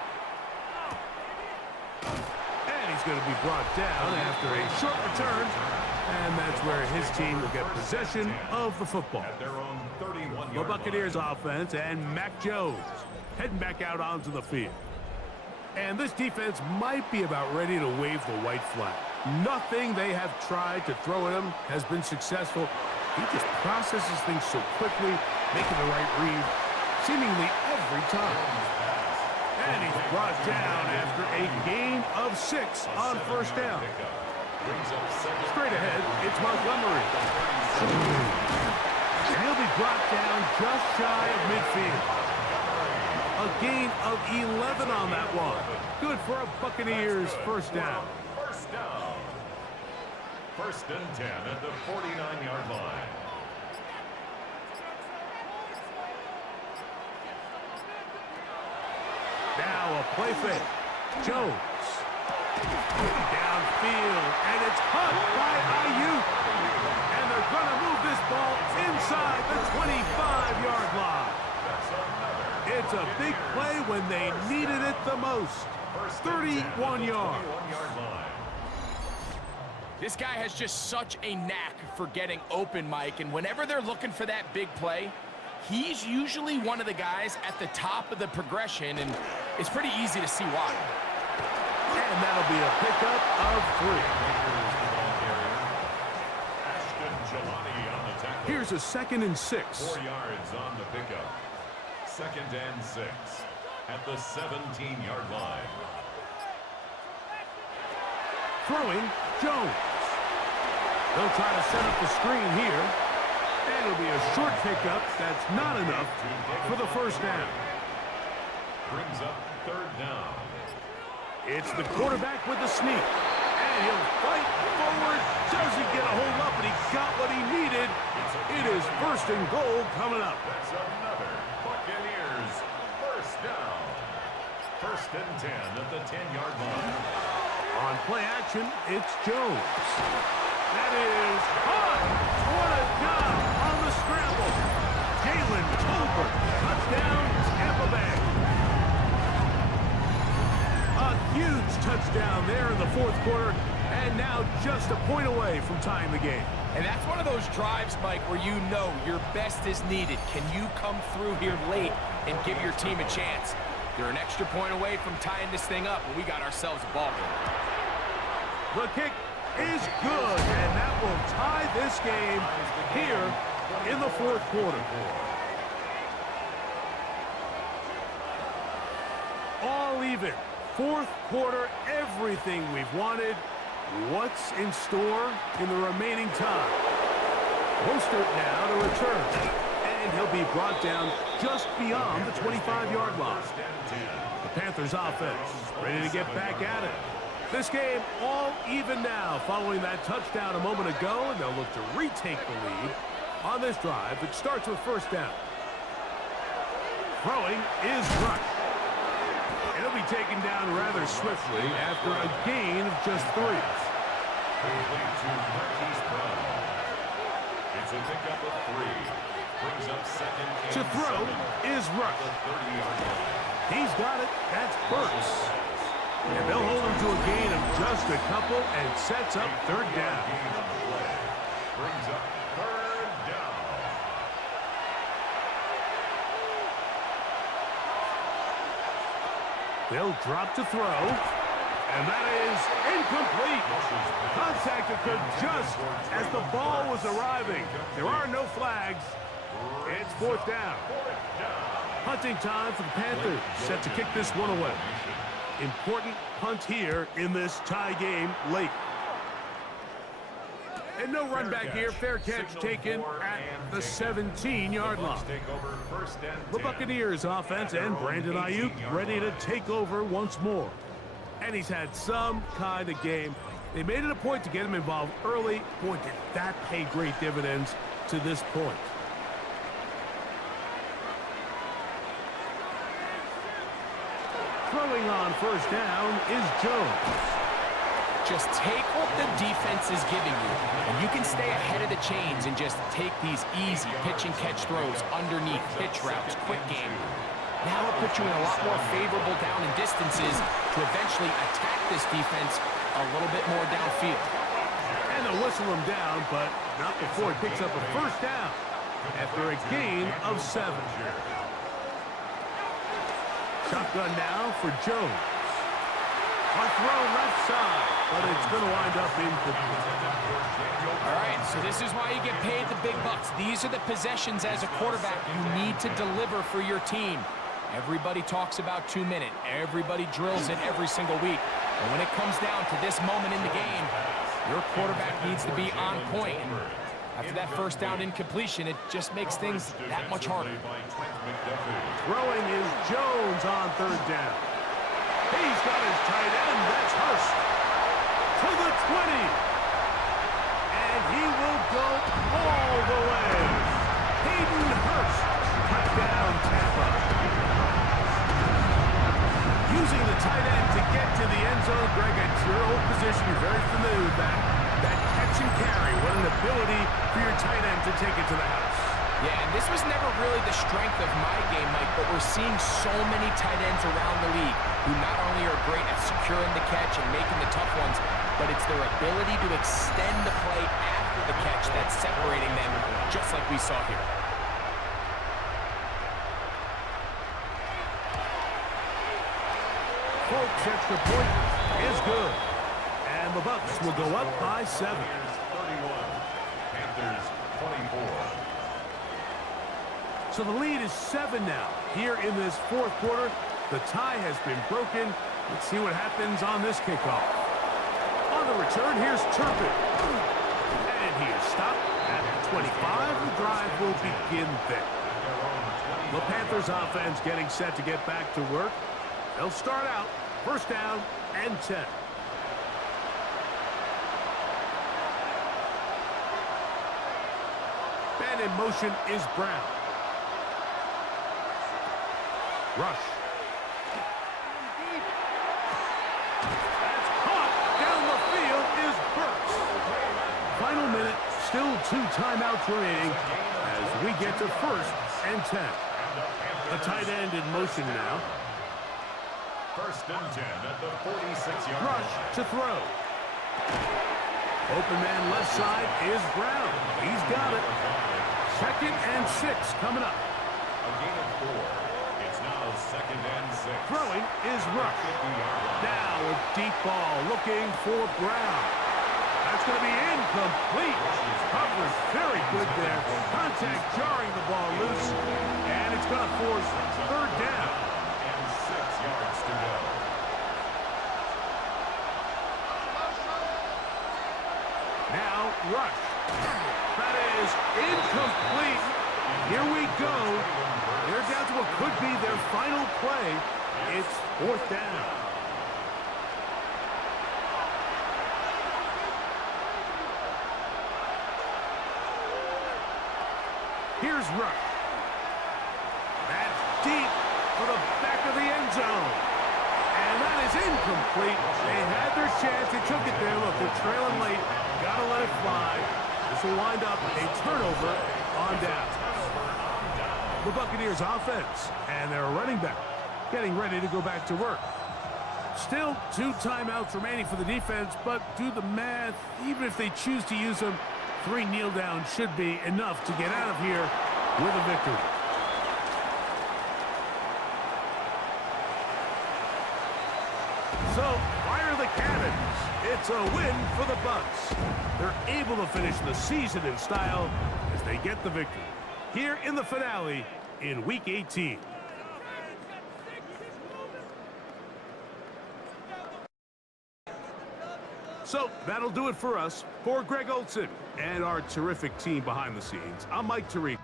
And he's going to be brought down after a short return, and that's where his team will get possession of the football. at their own 31-yard The Buccaneers offense and Mac Jones heading back out onto the field. And this defense might be about ready to wave the white flag. Nothing they have tried to throw at him has been successful. He just processes things so quickly, making the right read seemingly every time. And he's brought down after a gain of 6 on 1st down. Straight ahead, it's Montgomery. And he'll be brought down just shy of midfield. A gain of 11 on that one. Good for a Buccaneers 1st down. 1st down. 1st and 10 at the 49-yard line. Now a play fake. Jones. Downfield, and it's caught by Ayuk. They're going to move this ball inside the 25-yard line. It's a big play when they needed it the most. 31 yards. This guy has just such a knack for getting open, Mike, and whenever they're looking for that big play, he's usually one of the guys at the top of the progression, and it's pretty easy to see why. And that'll be a pickup of 3. Here's a 2nd and 6. 4 yards on the pickup. 2nd and 6 at the 17-yard line. Throwing, Jones. They'll try to set up the screen here. And it'll be a short pickup that's not enough for the first down. Brings up 3rd down. It's the quarterback with the sneak. And he'll fight forward. Doesn't get a hold up, but he got what he needed. It is 1st and goal coming up. That's another Buccaneers first down. 1st and 10 at the 10-yard line. On play action, it's Jones. That is high. What a job on the scramble. Jalen Tolbert, touchdown, Tampa Bay. A huge touchdown there in the 4th quarter, and now just a point away from tying the game. And that's one of those drives, Mike, where you know your best is needed. Can you come through here late and give your team a chance? They're an extra point away from tying this thing up, and we got ourselves a ball game. The kick is good, and that will tie this game here in the 4th quarter. All even. 4th quarter, everything we've wanted. What's in store in the remaining time? Mostert now to return, and he'll be brought down just beyond the 25-yard line. The Panthers offense ready to get back at it. This game all even now following that touchdown a moment ago, and they'll look to retake the lead on this drive. It starts with 1st down. Throwing is Rush. It'll be taken down rather swiftly after a gain of just 3. It's a pickup of 3. Brings up 2nd and To throw 7 is Rush. at the 30-yard line. He's got it. That's Burks. And they'll hold him to a gain of just a couple and sets up 3rd down. Brings up 3rd down. They'll drop to throw. And that is incomplete. Contact occurred just as the ball was arriving. There are no flags. It's 4th down. Punting time for the Panthers. Set to kick this one away. Important punt here in this tie game late. And no run back here. Fair catch taken at the 17-yard line. The Buccaneers offense and Brandon Ayuk ready to take over once more. And he's had some kind of game. They made it a point to get him involved early. Boy, did that pay great dividends to this point. Throwing on 1st down is Jones. Just take what the defense is giving you, and you can stay ahead of the chains and just take these easy pitch and catch throws underneath, pitch routes, quick game. Now it'll put you in a lot more favorable down and distances to eventually attack this defense a little bit more downfield. And they'll whistle him down, but not before he picks up a 1st down after a gain of 7. Shotgun now for Jones. A throw left side, but it's going to wind up incomplete. All right, so this is why you get paid the big bucks. These are the possessions as a quarterback you need to deliver for your team. Everybody talks about 2-minute. Everybody drills it every single week. And when it comes down to this moment in the game, your quarterback needs to be on point. And after that 1st down incompletion, it just makes things that much harder. Throwing is Jones on 3rd down. He's got his tight end. That's Hurst. To the 20. And he will go all the way. Hayden Hurst. Touchdown, Tampa. Using the tight end to get to the end zone. Greg, it's your old position. You're very familiar with that. That catch and carry, what an ability for your tight end to take it to the house. Yeah, and this was never really the strength of my game, Mike, but we're seeing so many tight ends around the league who not only are great at securing the catch and making the tough ones, but it's their ability to extend the play after the catch that's separating them, just like we saw here. Folks, extra point is good. And the Bucs will go up by 7. 31, Panthers 24. So the lead is 7 now. Here in this fourth quarter, the tie has been broken. Let's see what happens on this kickoff. On the return, here's Turpin. And he is stopped at the 25. The drive will begin there. The Panthers offense getting set to get back to work. They'll start out first down and 10. Man in motion is Brown. Rush. That's caught. Down the field is Burks. Final minute, still 2 timeouts remaining as we get to first and 10. A tight end in motion now. First and 10 at the 46-yard line. Rush to throw. Open man left side is Brown. He's got it. Second and 6 coming up. A gain of 4. It's now second and 6. Throwing is Rush. Now a deep ball looking for Brown. That's going to be incomplete. Covered very good there. Contact jarring the ball loose. And it's going to force third down. And 6 yards to go. Now Rush. That is incomplete. Here we go. They're down to what could be their final play. It's fourth down. Here's Rush. That's deep for the back of the end zone. And that is incomplete. They had their chance. They took it there. Look, they're trailing late. Got to let it fly. This will wind up a turnover on down. The Buccaneers offense and their running back getting ready to go back to work. Still 2 timeouts remaining for the defense, but do the math. Even if they choose to use them, 3 kneel downs should be enough to get out of here with a victory. So, fire the cannons. It's a win for the Bucs. They're able to finish the season in style as they get the victory here in the finale in Week 18. So, that'll do it for us. For Greg Olson and our terrific team behind the scenes, I'm Mike Tariq.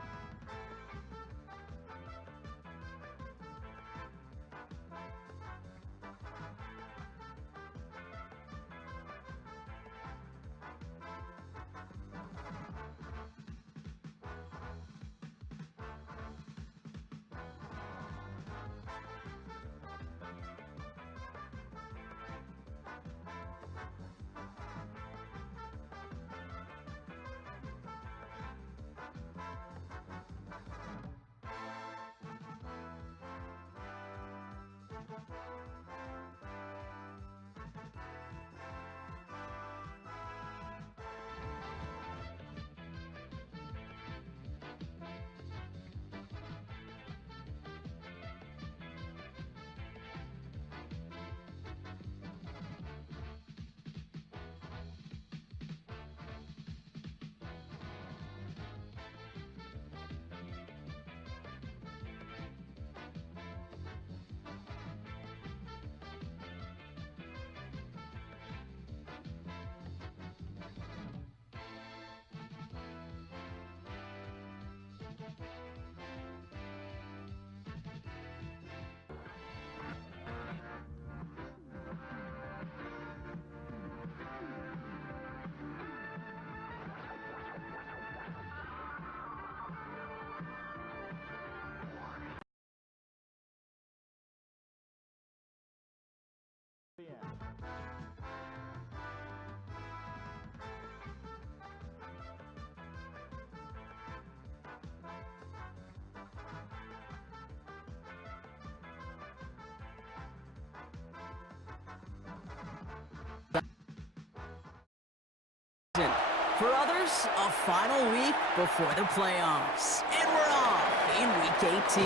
course, a final week before the playoffs. And we're off in Week 18.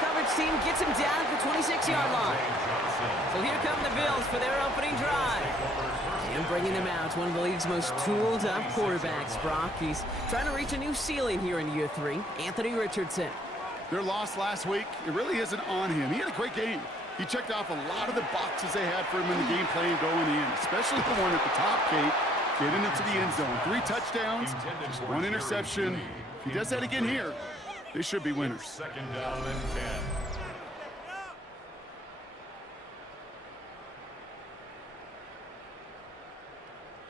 Coverage team gets him down at the 26-yard line. So here come the Bills for their opening drive. And bringing them out, one of the league's most tooled-up quarterbacks, Brock. He's trying to reach a new ceiling here in year 3. Anthony Richardson. Their loss last week, it really isn't on him. He had a great game. He checked off a lot of the boxes they had for him in the game plan going in, especially the one at the top, Kate, getting into the end zone. 3 touchdowns, just 1 interception. If he does that again here, they should be winners. Second down and 10.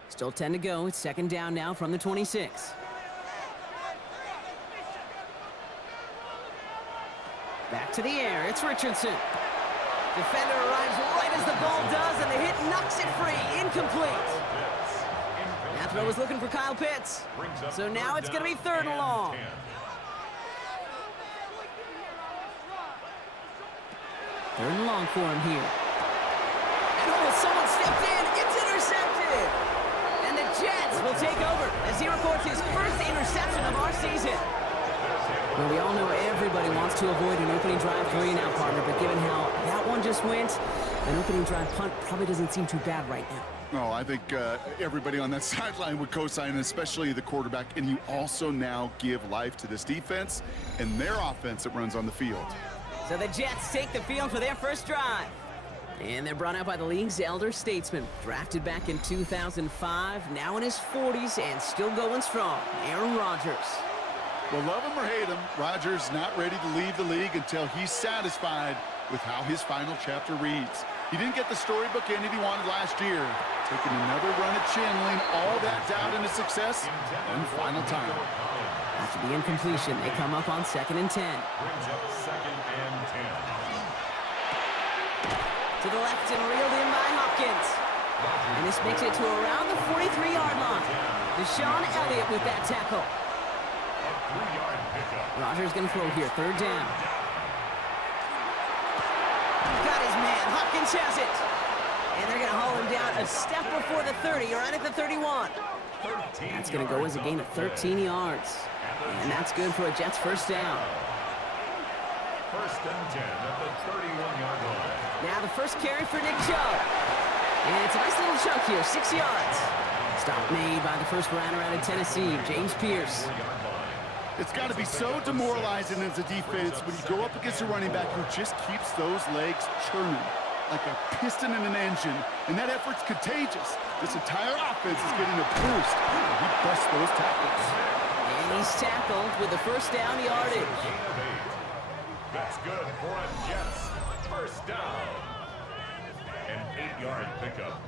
Still 10 to go. It's second down now from the 26. Back to the air. It's Richardson. Defender arrives right as the ball does, and the hit knocks it free. Incomplete. That throw was looking for Kyle Pitts. So now it's going to be 3rd and long. Third and long for him here. And oh, someone stepped in. It's intercepted. And the Jets will take over as he records his first interception of our season. Well, we all know everybody wants to avoid an opening drive 3-and-out, partner, but given how that one just went, an opening drive punt probably doesn't seem too bad right now. Oh, I think everybody on that sideline would co-sign, especially the quarterback. And you also now give life to this defense and their offense that runs on the field. So the Jets take the field for their first drive. And they're brought out by the league's elder statesman. Drafted back in 2005, now in his 40s and still going strong, Aaron Rodgers. Well, love him or hate him, Rodgers not ready to leave the league until he's satisfied with how his final chapter reads. He didn't get the storybook ending he wanted last year, taking another run at channeling all that doubt into success one final time. After the incompletion, they come up on 2nd and 10. Brings up 2nd and 10. To the left and reeled in by Hopkins. And this makes it to around the 43-yard line. Deshaun Elliott with that tackle. Rodgers going to throw here, 3rd down. Got his man. Hopkins has it. And they're going to haul him down a step before the 30, or right at the 31. That's going to go as a gain of 13 yards. And that's good for a Jets first down. 1st and 10 at the 31-yard line. Now the first carry for Nick Chubb. And it's a nice little chunk here, 6 yards. Stop made by the first runner out of Tennessee, James Pierce. It's got to be so demoralizing as a defense when you go up against a running back who just keeps those legs churning like a piston in an engine, and that effort's contagious. This entire offense is getting a boost. He busts those tackles. And he's tackled with the first down yardage. That's good for a Jets first down. An 8-yard pickup.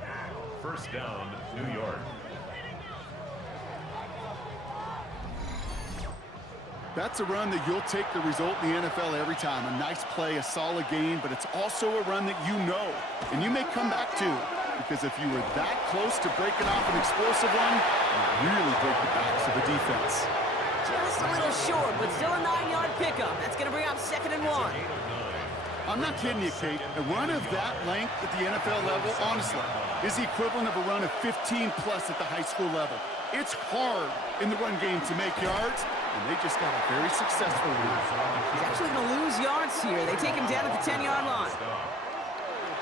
First down, New York. That's a run that you'll take the result in the NFL every time. A nice play, a solid game, but it's also a run that you know, and you may come back to, because if you were that close to breaking off an explosive one, you really break the backs of the defense. Just a little short, but still a 9-yard pickup. That's going to bring up 2nd and 1. I'm not kidding you, Kate. A run of that length at the NFL level, honestly, is the equivalent of a run of 15-plus at the high school level. It's hard in the run game to make yards, and they just got a very successful one. He's actually going to lose yards here. They take him down at the 10-yard line.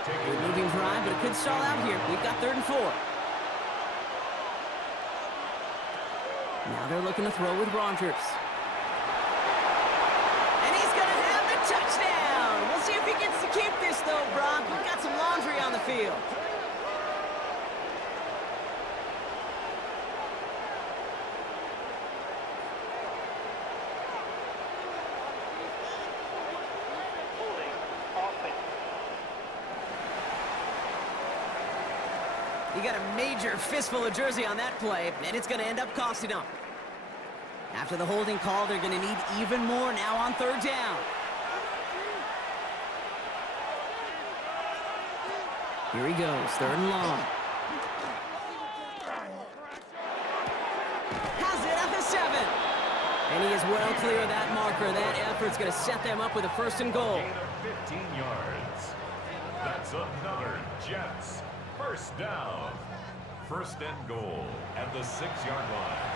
Good moving drive, but it could stall out here. We've got 3rd and 4. Now they're looking to throw with Rodgers. And he's going to have the touchdown. We'll see if he gets to keep this, though, Brock. We've got some laundry on the field. He got a major fistful of jersey on that play, and it's going to end up costing him. After the holding call, they're going to need even more now on 3rd down. Here he goes, 3rd and long. Has it at the 7. And he is well clear of that marker. That effort's going to set them up with a 1st and goal. 15 yards. That's another Jets first down. First and goal at the 6-yard line.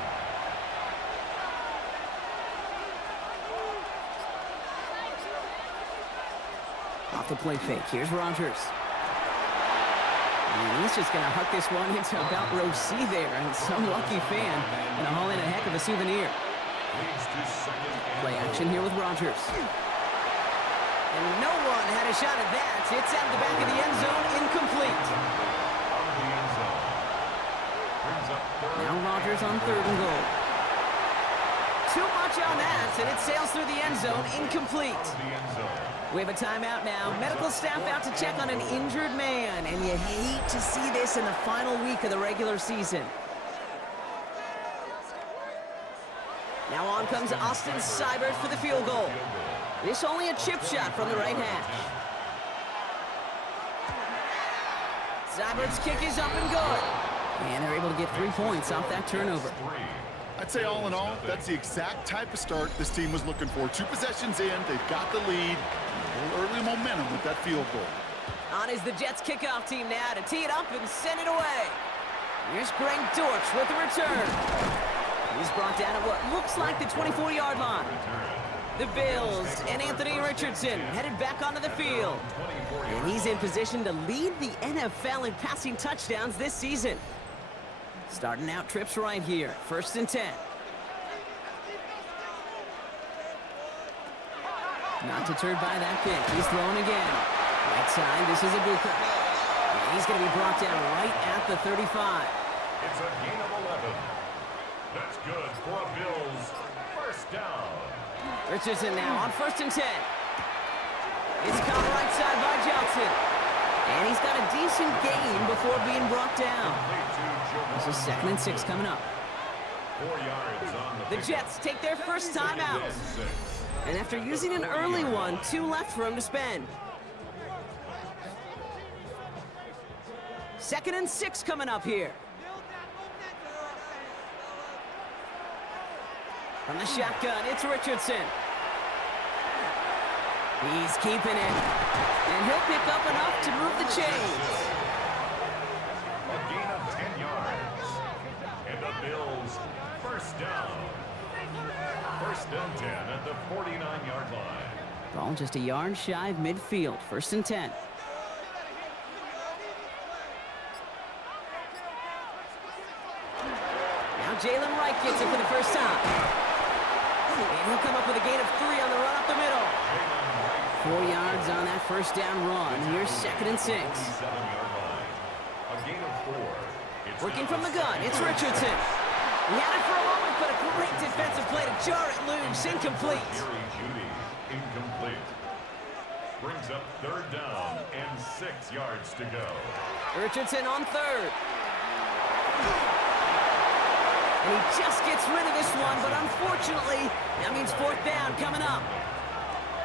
Off the play fake. Here's Rodgers. And he's just going to huck this one into about row C there. And some lucky fan going to haul in a heck of a souvenir. Play action here with Rodgers. And no one had a shot at that. It's out of the back of the end zone, incomplete. Now Rodgers on 3rd and goal. Too much on that, and it sails through the end zone, incomplete. We have a timeout now. Medical staff out to check on an injured man, and you hate to see this in the final week of the regular season. Now on comes Austin Seibert for the field goal. This only a chip shot from the right hash. Seibert's kick is up and good. And they're able to get 3 points off that turnover. I'd say all in all, that's the exact type of start this team was looking for. 2 possessions in, they've got the lead. A little early momentum with that field goal. On is the Jets kickoff team now to tee it up and send it away. Here's Greg Dortch with the return. He's brought down at what looks like the 24-yard line. The Bills and Anthony Richardson headed back onto the field. And he's in position to lead the NFL in passing touchdowns this season. Starting out trips right here. 1st and 10. Not deterred by that pick. He's throwing again. Right side, this is Ibuka. And he's going to be brought down right at the 35. It's a gain of 11. That's good for a Bills first down. Richardson now on 1st and 10. It's caught right side by Johnson. And he's got a decent gain before being brought down. This is 2nd and 6 coming up. 4 yards on the Jets take their first time out. And after using an early one, 2 left for him to spend. 2nd and 6 coming up here. From the shotgun, it's Richardson. He's keeping it. And he'll pick up enough to move the chains. A gain of 10 yards. And the Bills first down. 1st and 10 at the 49-yard line. Ball just a yard shy of midfield. 1st and 10. Now Jalen Wright gets it for the first time. And he'll come up with a gain of 3 on the run up the middle. 4 yards on that first down run. Here's 2nd and 6. A gain of 4. Working from the gun, it's Richardson. He had it for a moment, but a great defensive play to jar it loose. Incomplete. Incomplete. Brings up 3rd down and 6 yards to go. Richardson on 3rd. And he just gets rid of this one, but unfortunately, that means 4th down coming up.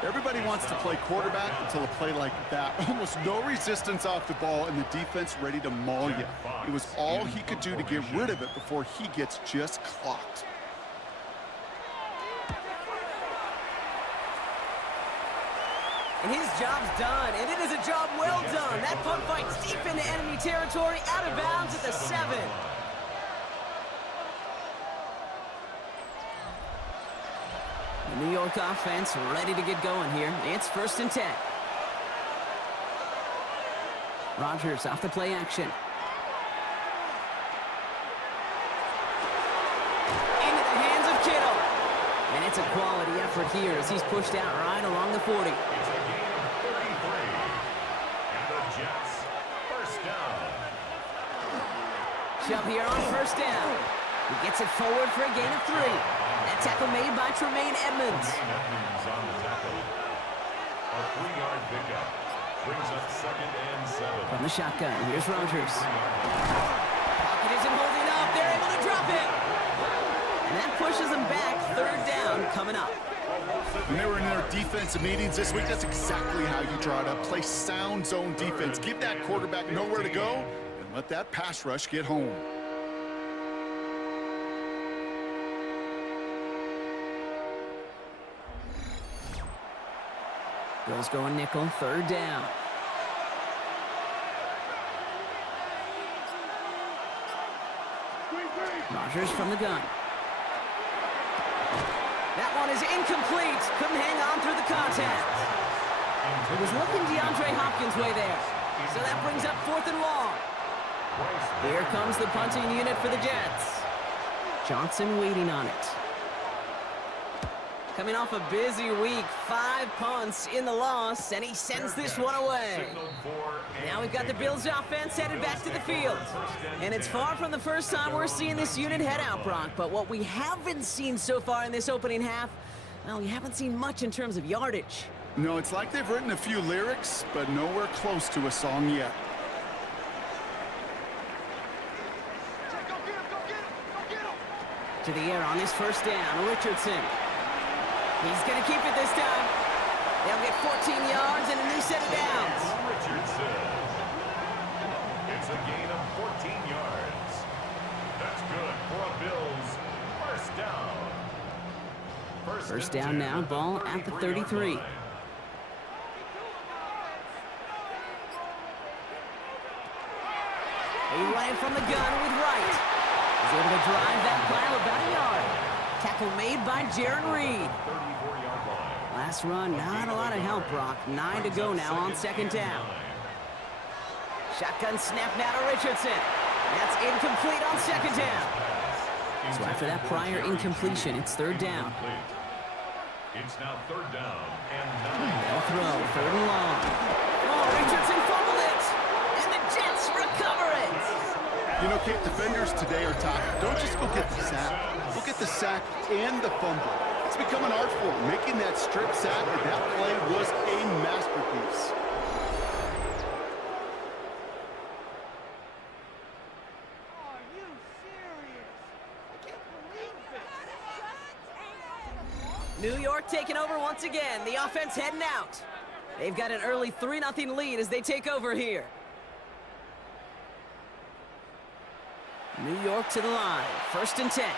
Everybody wants to play quarterback until a play like that. Almost no resistance off the ball and the defense ready to maul you. It was all he could do to get rid of it before he gets just clocked. And his job's done, and it is a job well done. That punt fights deep into enemy territory, out of bounds at the 7. The New York offense ready to get going here. It's 1st and 10. Rodgers off the play action. Into the hands of Kittle. And it's a quality effort here as he's pushed out right along the 40. It's a gain of 33. And the Jets first down. Shove here on 1st down. He gets it forward for a gain of 3. That tackle made by Tremaine Edmonds. Edmonds on the tackle. A 3-yard pickup. Brings up 2nd and 7. From the shotgun, here's Rodgers. Pocket isn't holding up. They're able to drop it. And that pushes them back. 3rd down coming up. When they were in their defensive meetings this week, that's exactly how you draw it up. Play sound zone defense. Give that quarterback nowhere to go and let that pass rush get home. Bills going nickel, 3rd down. Rodgers from the gun. That one is incomplete. Couldn't hang on through the contact. It was looking DeAndre Hopkins' way there. So that brings up 4th and long. Here comes the punting unit for the Jets. Johnson waiting on it. Coming off a busy week, 5 punts in the loss, and he sends this one away. Now we've got the Bills offense headed back to the field. And it's far from the first time we're seeing this unit head out, Brock, but what we haven't seen so far in this opening half, well, we haven't seen much in terms of yardage. No, it's like they've written a few lyrics, but nowhere close to a song yet. To the air on his first down, Richardson. He's going to keep it this time. They'll get 14 yards and a new set of downs. Richardson. It's a gain of 14 yards. That's good for a Bills first down. First down now, ball at the 33. He ran from the gun with Wright. He's able to drive that pile about a yard. Tackle made by Jaron Reed. Last run, not a lot of help, Brock. 9 to go now on second down. Shotgun snap now to Richardson. That's incomplete on second down. So after that prior incompletion, it's third down. It's now third down and 9. They'll throw, 3rd and long. Oh, Richardson fumbled it, and the Jets recover it. You know, Kate, defenders today are top. Don't just go get the sack. Go get the sack and the fumble. It's become an art form. Making that strip sack, and that play was a masterpiece. Are you serious? I can't believe it. New York taking over once again. The offense heading out. They've got an early 3-0 lead as they take over here. New York to the line. 1st and 10.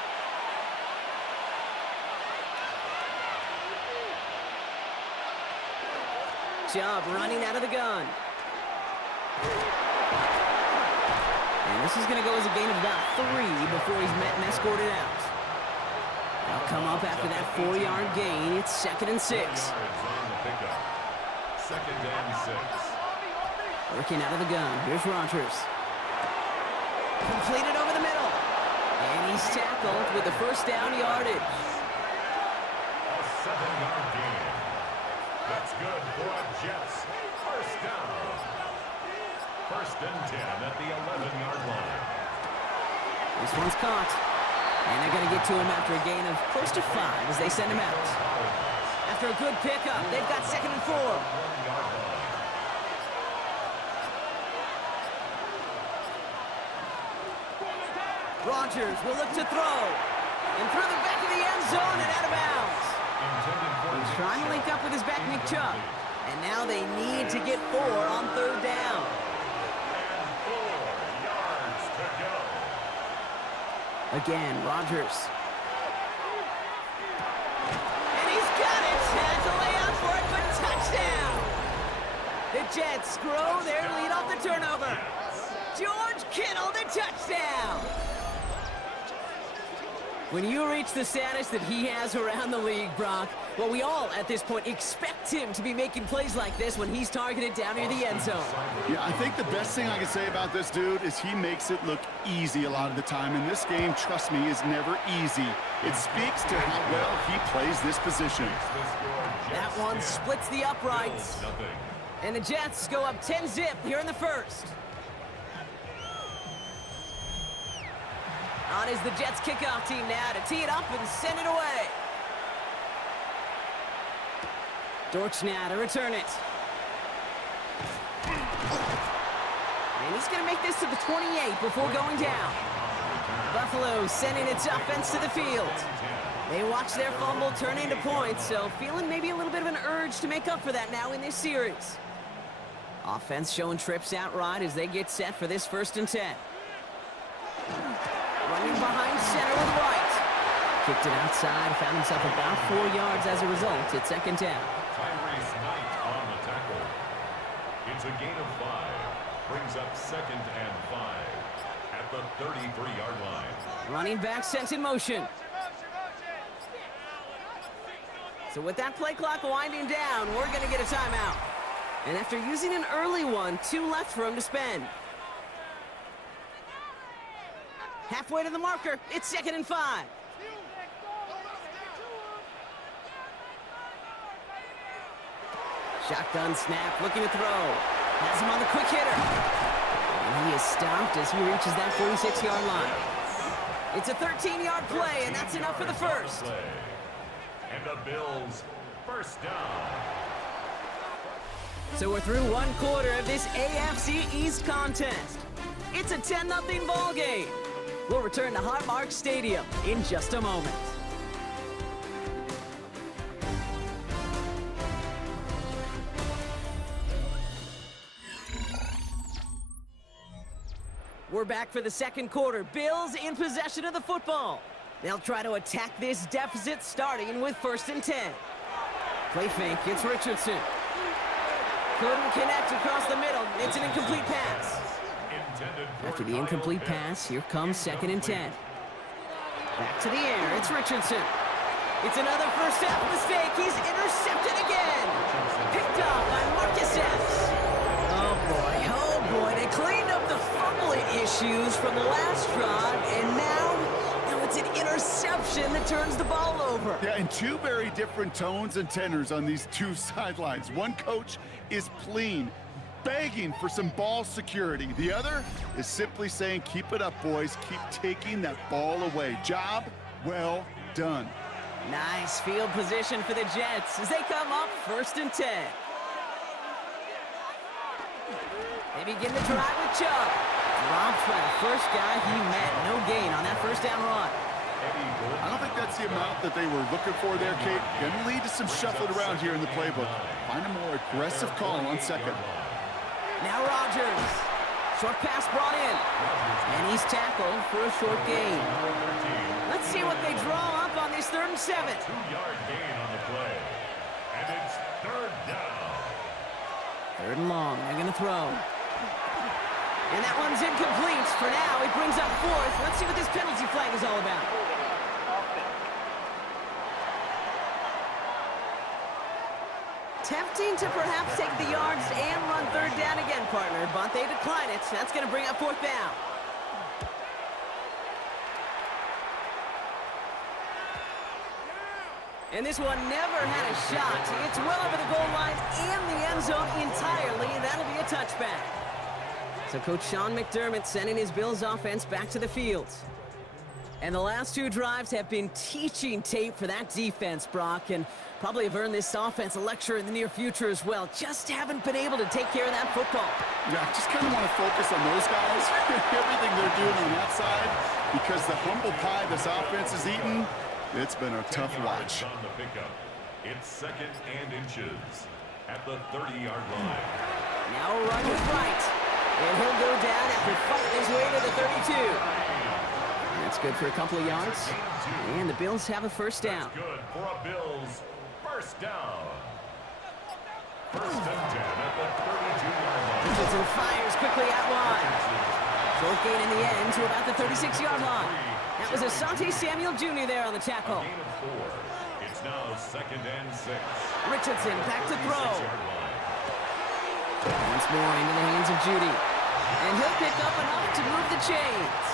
Chubb running out of the gun. And this is going to go as a gain of about 3 before he's met and escorted out. They'll come up after that 4-yard gain. It's 2nd and 6. Second and 6. Working out of the gun. Here's Rodgers. Completed over the middle. And he's tackled with the first down yardage. A 7-yard gain. That's good for a Jets first down. 1st and 10 at the 11-yard line. This one's caught. And they're going to get to him after a gain of close to 5 as they send him out. After a good pickup, they've got 2nd and 4. Rodgers will look to throw. And through the back of the end zone and out of bounds. He's trying to link up with his back, Nick Chubb. And now they need to get 4 on 3rd down. And 4 yards to go. Again, Rodgers. And he's got it. Has a layout for it, but touchdown. The Jets grow their lead off the turnover. George Kittle, the touchdown. When you reach the status that he has around the league, Brock, well, we all, at this point, expect him to be making plays like this when he's targeted down near the end zone. Yeah, I think the best thing I can say about this dude is he makes it look easy a lot of the time. And this game, trust me, is never easy. It speaks to how well he plays this position. That one splits the uprights. And the Jets go up 10-zip here in the first. On is the Jets kickoff team now to tee it up and send it away. Dortch now to return it. And he's going to make this to the 28 before going down. Buffalo sending its offense to the field. They watch their fumble turn into points, so feeling maybe a little bit of an urge to make up for that now in this series. Offense showing trips out right as they get set for this 1st and 10. Running behind center with Wright. Kicked it outside, found himself about 4 yards as a result. It's 2nd down. Tyrese Knight on the tackle. It's a gain of 5. Brings up 2nd and 5. at the 33-yard line. Running back sent in motion. So with that play clock winding down, we're going to get a timeout. And after using an early one, 2 left for him to spend. Halfway to the marker, it's 2nd and 5. Shotgun snap, looking to throw. Has him on the quick hitter. And he is stopped as he reaches that 46-yard line. It's a 13-yard play, and that's enough for the first. And the Bills first down. So we're through 1 quarter of this AFC East contest. It's a 10-0 ball game. We'll return to Highmark Stadium in just a moment. We're back for the 2nd quarter. Bills in possession of the football. They'll try to attack this deficit starting with 1st and 10. Play fake, it's Richardson. Couldn't connect across the middle. It's an incomplete pass. After the incomplete pass, here comes 2nd and 10. Back to the air, it's Richardson. It's another first half mistake. He's intercepted again. Picked off by Marcus Epps. Oh boy, they cleaned up the fumbling issues from the last drive, and now it's an interception that turns the ball over. Yeah, and 2 very different tones and tenors on these 2 sidelines. One coach is pleading, begging for some ball security. The other is simply saying, keep it up, boys. Keep taking that ball away. Job well done. Nice field position for the Jets as they come up 1st and 10. They begin to drive with Chubb. Dropped by the first guy he met. No gain on that first down run. I don't think that's the amount that they were looking for there, Kate. Gonna lead to some shuffling around here in the playbook. Find a more aggressive call on 2nd. Now Rodgers. Short pass brought in. And he's tackled for a short gain. Let's see what they draw up on this 3rd and 7. 2-yard gain on the play. And it's 3rd down. 3rd and long. They're going to throw. And that one's incomplete. For now, it brings up 4th. Let's see what this penalty flag is all about. Tempting to perhaps take the yards and run 3rd down again, partner, but they decline it. That's going to bring up 4th down. And this one never had a shot. It's well over the goal line and the end zone entirely. That'll be a touchback. So Coach Sean McDermott sending his Bills offense back to the field. And the last 2 drives have been teaching tape for that defense, Brock, and probably have earned this offense a lecture in the near future as well. Just haven't been able to take care of that football. Yeah, just kind of want to focus on those guys, everything they're doing on that side, because the humble pie this offense is eating, it's been a tough watch. On the pickup. It's 2nd and inches at the 30-yard line. Now a run with Wright. And he'll go down after fighting his way to the 32. That's good for a couple of yards. And the Bills have a first down. That's good for a Bills first down. 1st and 10 at the 32-yard line. Richardson fires quickly out wide. Short gain in the end to about the 36-yard line. That was Asante Samuel Jr. there on the tackle. A gain of 4. It's now 2nd and 6. Richardson back to throw. Once more into the hands of Judy. And he'll pick up enough to move the chains.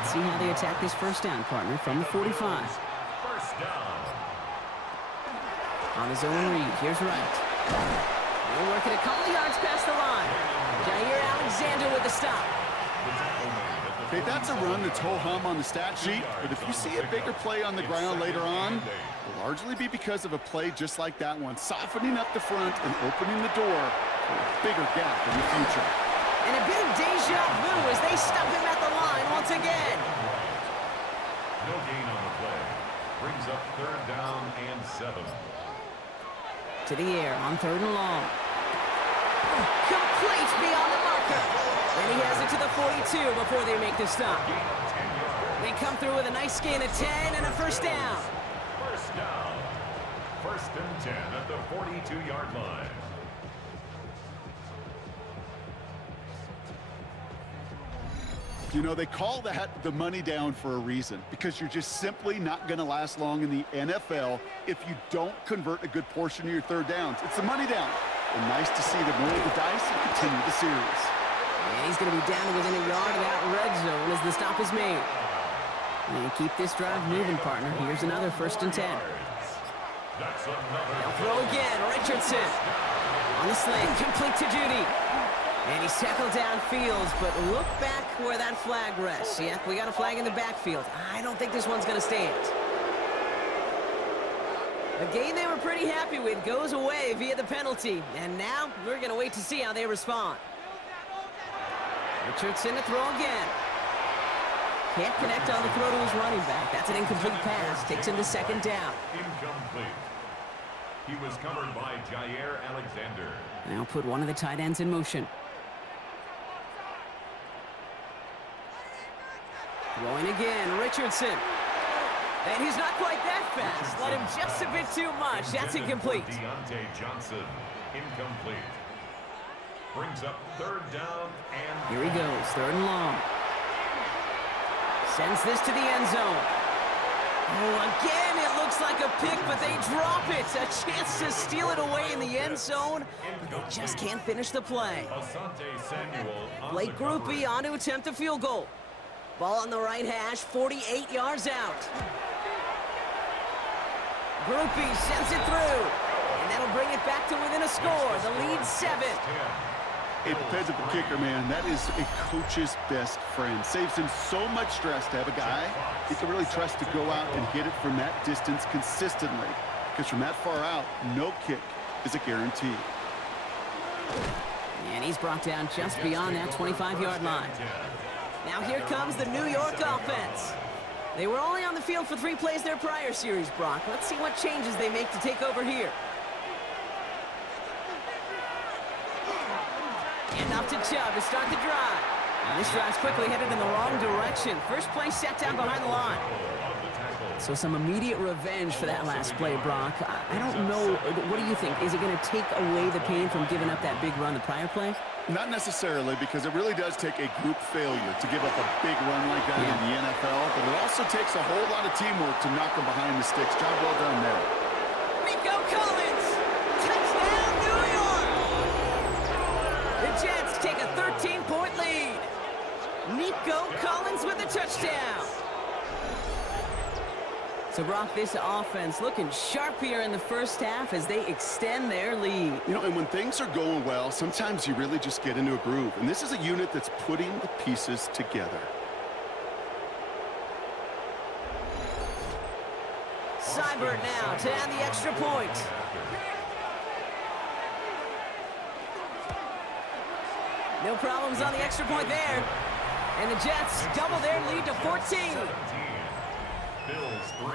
Let's see how they attack this first down, partner, from the 45. First down. On his own read, here's Wright. They're working a couple of yards past the line. Jair Alexander with the stop. Okay, that's a run that's ho-hum on the stat sheet, but if you see a bigger play on the ground later on, it'll largely be because of a play just like that one, softening up the front and opening the door for a bigger gap in the future. And a bit of deja vu as they stop him at the line once again. No gain on the play. Brings up 3rd down and 7. To the air on 3rd and long. Complete beyond the marker. And he has it to the 42 before they make the stop. They come through with a nice gain of 10 and a first down. First down. 1st and 10 at the 42-yard line. You know, they call that the money down for a reason, because you're just simply not going to last long in the NFL if you don't convert a good portion of your third downs. It's the money down. And nice to see them roll the dice and continue the series. And he's going to be down to within a yard of that red zone as the stop is made. And keep this drive moving, partner. Here's another 1st and 10. They'll throw again. Richardson on the sling, complete to Judy. And he's tackled downfield, but look back where that flag rests. Yeah, we got a flag in the backfield. I don't think this one's going to stand. A game they were pretty happy with goes away via the penalty. And now we're going to wait to see how they respond. Richardson to throw again. Can't connect on the throw to his running back. That's an incomplete pass. Takes him to 2nd down. Incomplete. He was covered by Jair Alexander. Now put one of the tight ends in motion. Throwing again, Richardson. And he's not quite that fast. Let him just a bit too much. That's incomplete. Deontay Johnson, incomplete. Brings up 3rd down and... Here he goes, 3rd and long. Sends this to the end zone. Oh, again, it looks like a pick, but they drop it. A chance to steal it away in the end zone, but they just can't finish the play. Blake Groupie on to attempt a field goal. Ball on the right hash, 48 yards out. Groupie sends it through, and that'll bring it back to within a score. The lead 7. It depends on the kicker, man. That is a coach's best friend. Saves him so much stress to have a guy he can really trust to go out and hit it from that distance consistently. Because from that far out, no kick is a guarantee. And he's brought down just beyond that 25-yard line. Now here comes the New York offense. They were only on the field for 3 plays their prior series, Brock. Let's see what changes they make to take over here. And off to Chubb to start the drive. And this drive's quickly headed in the wrong direction. First play set down behind the line. So some immediate revenge for that last play, Brock. I don't know. What do you think? Is it going to take away the pain from giving up that big run the prior play? Not necessarily, because it really does take a group failure to give up a big run like that in the NFL. But it also takes a whole lot of teamwork to knock them behind the sticks. Job well done there. Nico Collins! Touchdown, New York! The Jets take a 13-point lead. Nico Collins with a touchdown. So, Brock, this offense looking sharp here in the first half as they extend their lead. You know, and when things are going well, sometimes you really just get into a groove. And this is a unit that's putting the pieces together. Seibert now to add the extra point. No problems on the extra point there. And the Jets double their lead to 14. Bills 3.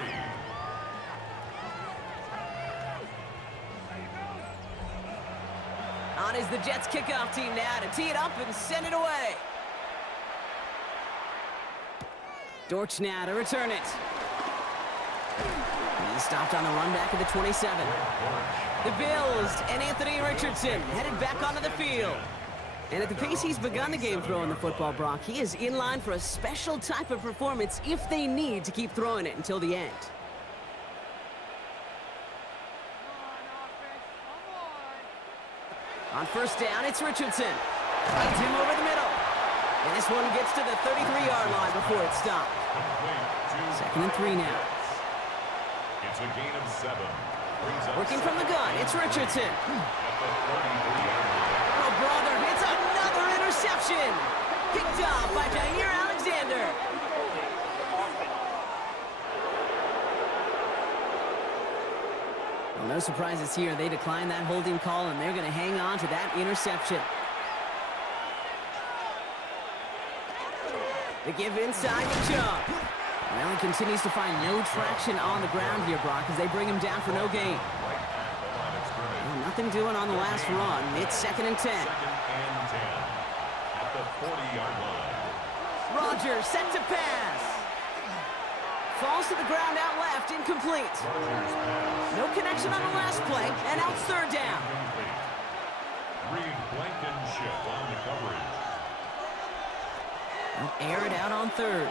On is the Jets kickoff team now to tee it up and send it away. Dortch now to return it. He stopped on the run back of the 27. The Bills and Anthony Richardson headed back onto the field. And at the pace he's begun the game throwing the football, Brock, he is in line for a special type of performance if they need to keep throwing it until the end. On first down, it's Richardson. Finds him over the middle. And this one gets to the 33-yard line before it's stopped. 2nd and 3 now. It's a gain of 7. Working from the gun, it's Richardson. Oh, brother, it's another interception. Picked up by Jair Alexander. Well, no surprises here. They declined that holding call, and they're going to hang on to that interception. The give inside to Chubb. Well, he continues to find no traction on the ground here, Brock, as they bring him down for no gain. Well, nothing doing on the last run. It's 2nd and 10. 2nd and 10 at the 40-yard line. Rodgers set to pass. Falls to the ground out left, incomplete. No connection on the last play, and out 3rd down. Reed Blankenship on the coverage. They'll air it out on third.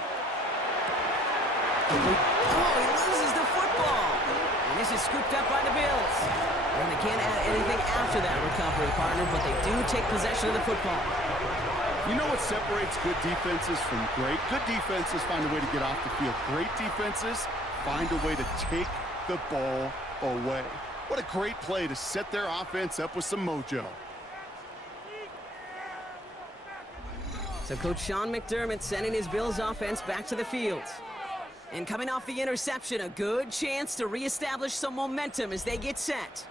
Oh, he loses the football. And this is scooped up by the Bills. And they can't add anything after that recovery, partner, but they do take possession of the football. You know what separates good defenses from great? Good defenses find a way to get off the field. Great defenses find a way to take the ball away. What a great play to set their offense up with some mojo. So Coach Sean McDermott sending his Bills offense back to the field. And coming off the interception, a good chance to reestablish some momentum as they get set.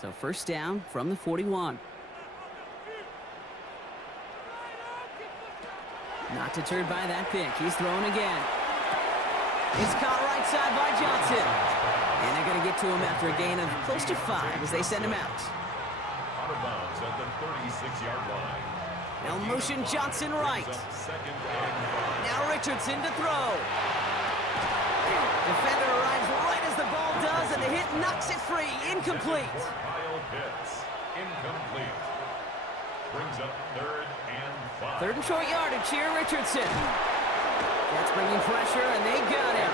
So first down from the 41. Not deterred by that pick. He's thrown again. It's caught right side by Johnson. And they're going to get to him after a gain of close to 5 as they send him out. Out of bounds at the 36-yard line. Now motion Johnson right. Second and 5. Now Richardson to throw. Defender arrives right as the ball does, and the hit knocks it free. Incomplete. Kyle Pitts, incomplete. Brings up third and 5. Third and short yardage here, Richardson. That's bringing pressure, and they got him.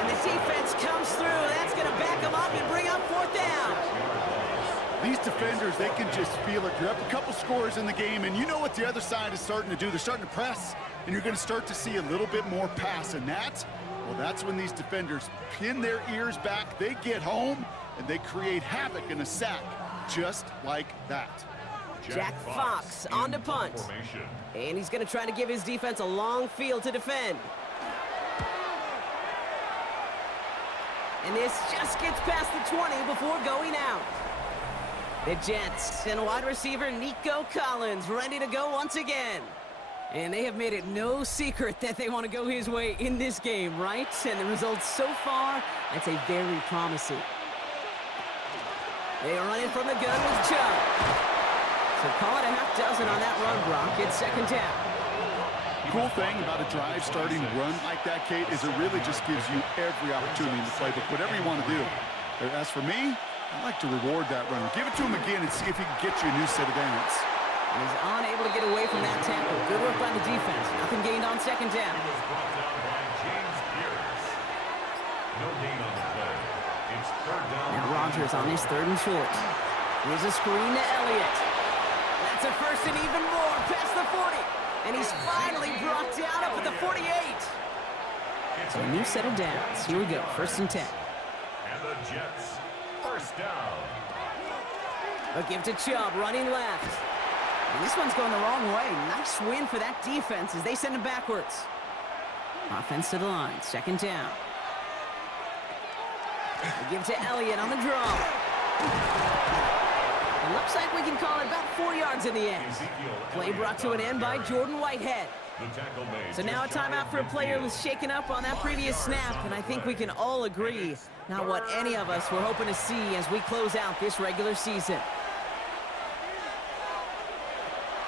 And the defense comes through. That's going to back them up and bring up fourth down. These defenders, they can just feel it. You're up a couple scores in the game, and you know what the other side is starting to do. They're starting to press, and you're going to start to see a little bit more pass. And well, that's when these defenders pin their ears back. They get home, and they create havoc in a sack just like that. Jack Fox on to punt. And he's going to try to give his defense a long field to defend. And this just gets past the 20 before going out. The Jets and wide receiver Nico Collins ready to go once again. And they have made it no secret that they want to go his way in this game, right? And the results so far, I'd say very promising. They are running from the gun with Chubb. So call it a half dozen on that run, Brock. It's second down. Cool thing about a drive starting run like that, Kate, is it really just gives you every opportunity in the playbook, whatever you want to do. As for me, I like to reward that runner. Give it to him again and see if he can get you a new set of downs. He's unable to get away from that tackle. Good work by the defense. Nothing gained on second down. No gain on the play. It's third down. Now Rodgers on his third and short. Here's a screen to Elliott. That's a first and even more past the 40. And he's finally brought down up at the 48. So a new set of downs. Here we go, first and 10. And the Jets, first down. A give to Chubb, running left. And this one's going the wrong way. Nice win for that defense as they send him backwards. Offense to the line, second down. A give to Elliott on the draw. It looks like we can call it about 4 yards in the end. Play brought to an end by Jordan Whitehead. So now a timeout for a player who was shaken up on that previous snap, and I think we can all agree not what any of us were hoping to see as we close out this regular season.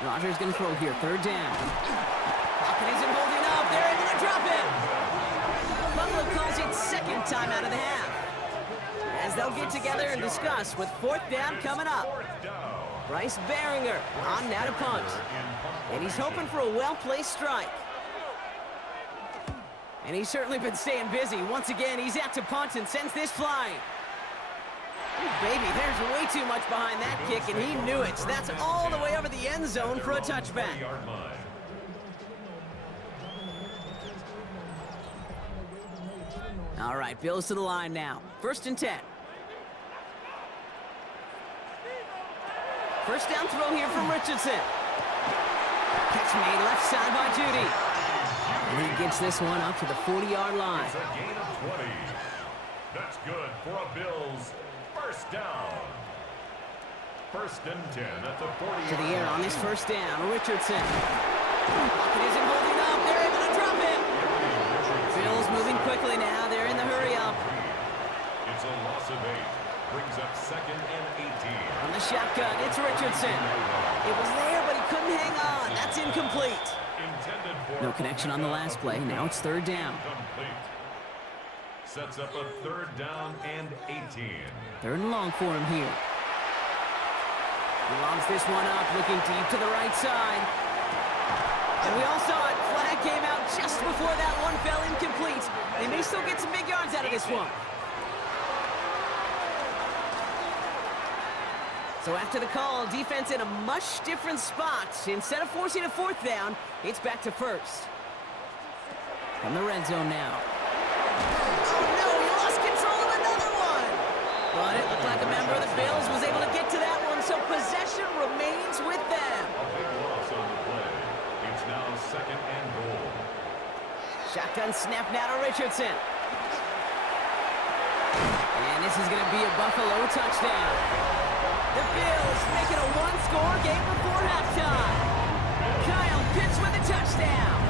Rodgers going to throw here, third down. Pocket isn't holding up. They're able to drop it. Buffalo calls it second timeout of the half, as they'll get together and discuss with fourth down coming up. Bryce Behringer on now to punt. And he's hoping for a well-placed strike. And he's certainly been staying busy. Once again, he's out to punt and sends this flying. Ooh, baby, there's way too much behind that kick, and he knew it. That's all the way over the end zone for a touchback. All right, Bills to the line now. First and 10. First down throw here from Richardson. Catch made left side by Judy. And he gets this one up to the 40-yard line. It's a gain of 20. That's good for a Bills first down. First and 10 at the 40. To the air on this first down, Richardson. Pocket isn't holding up. They're able to drop it. Bills moving quickly now. They're in the hurry up. It's a loss of 8. Brings up second and 18. On the shotgun, it's Richardson. It was there, but he couldn't hang on. That's incomplete. No connection on the last play. Now it's third down. Sets up a third down and 18. Third and long for him here. He lobs this one up, looking deep to the right side. And we all saw it. Flag came out just before that one fell incomplete. They may still get some big yards out of this one. So after the call, defense in a much different spot. Instead of forcing a fourth down, it's back to first. From the red zone now. Oh no, he lost control of another one. But it looked like a member of the Bills was able to get to that one, so possession remains with them. A big loss on the play. It's now 2nd and goal. Shotgun snap now to Richardson. And this is going to be a Buffalo touchdown. The Bills make it a one-score game before halftime. Kyle Pitts with a touchdown.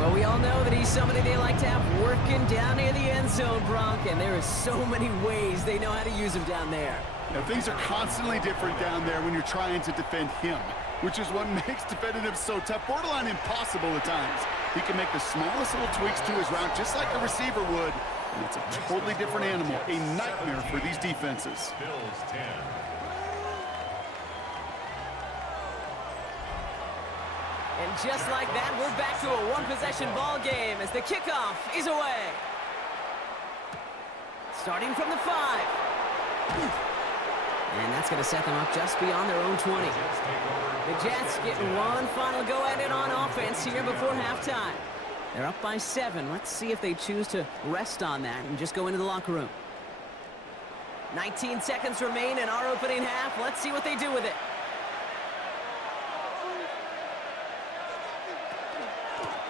Well, we all know that he's somebody they like to have working down near the end zone, Bronk, and there are so many ways they know how to use him down there. Now, things are constantly different down there when you're trying to defend him, which is what makes defending him so tough, borderline impossible at times. He can make the smallest little tweaks to his route just like a receiver would, and it's a totally different animal, a nightmare for these defenses. Bills 10. And just like that, we're back to a one-possession ball game as the kickoff is away. Starting from the 5. And that's going to set them up just beyond their own 20. The Jets getting one final go at it on offense here before halftime. They're up by 7. Let's see if they choose to rest on that and just go into the locker room. 19 seconds remain in our opening half. Let's see what they do with it.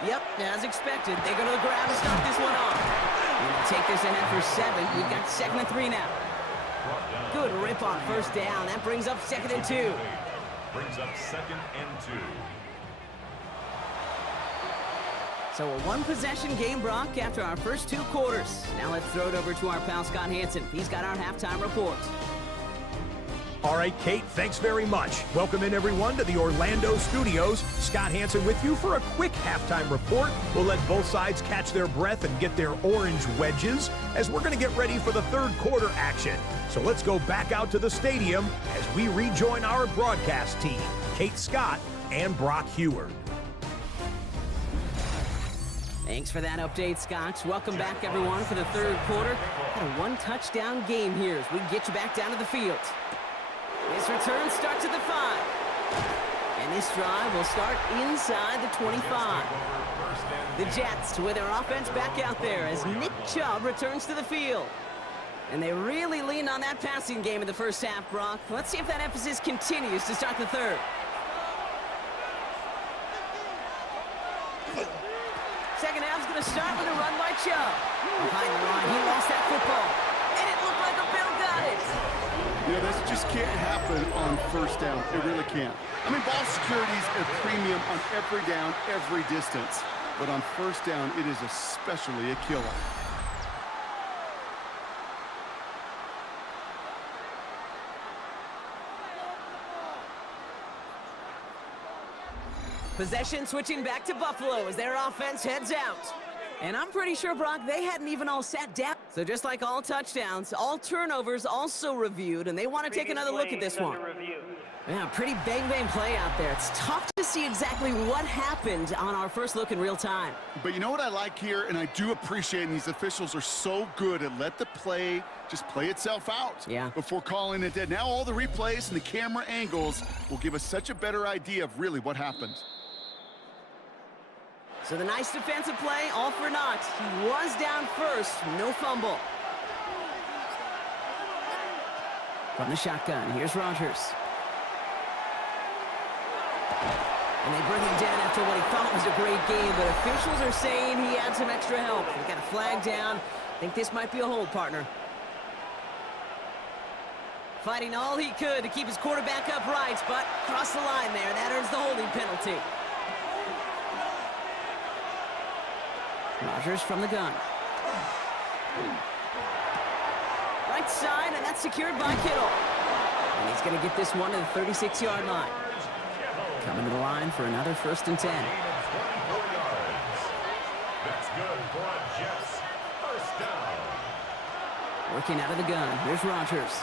Yep, as expected, they go to the grab and stop this one off. We'll take this ahead for 7. We've got 2nd and 3 now. Good rip on first down. That brings up 2nd and 2. Brings up 2nd and 2. So a one-possession game, Brock, after our first 2 quarters. Now let's throw it over to our pal Scott Hansen. He's got our halftime report. All right, Kate, thanks very much. Welcome in, everyone, to the Orlando studios. Scott Hansen with you for a quick halftime report. We'll let both sides catch their breath and get their orange wedges as we're going to get ready for the third quarter action. So let's go back out to the stadium as we rejoin our broadcast team, Kate Scott and Brock Heward. Thanks for that update, Scott. Welcome back, everyone, for the third quarter. Got a one-touchdown game here as we get you back down to the field. This return starts at the 5. And this drive will start inside the 25. The Jets with their offense back out there as Nick Chubb returns to the field. And they really leaned on that passing game in the first half, Brock. Let's see if that emphasis continues to start the third. Second half's going to start with a run by Chubb. Behind the line, he lost that football. And it looked like a Bill got it. Yeah, this just can't happen on first down. It really can't. I mean, ball security's a premium on every down, every distance. But on first down, it is especially a killer. Possession switching back to Buffalo as their offense heads out. And I'm pretty sure, Brock, they hadn't even all sat down. So just like all touchdowns, all turnovers also reviewed, and they want to take another look at this one. Yeah, pretty bang-bang play out there. It's tough to see exactly what happened on our first look in real time. But you know what I like here, and I do appreciate, and these officials are so good at let the play just play itself out before calling it dead. Now all the replays and the camera angles will give us such a better idea of really what happened. So the nice defensive play, all for naught. He was down first, no fumble. From the shotgun, here's Rodgers. And they bring him down after what he thought was a great game, but officials are saying he had some extra help. They got a flag down. I think this might be a hold, partner. Fighting all he could to keep his quarterback upright, but cross the line there. That earns the holding penalty. Rodgers from the gun. Right side, and that's secured by Kittle. And he's going to get this one to the 36-yard line. Coming to the line for another 1st and 10. That's good for a Jets first down. Working out of the gun. Here's Rodgers.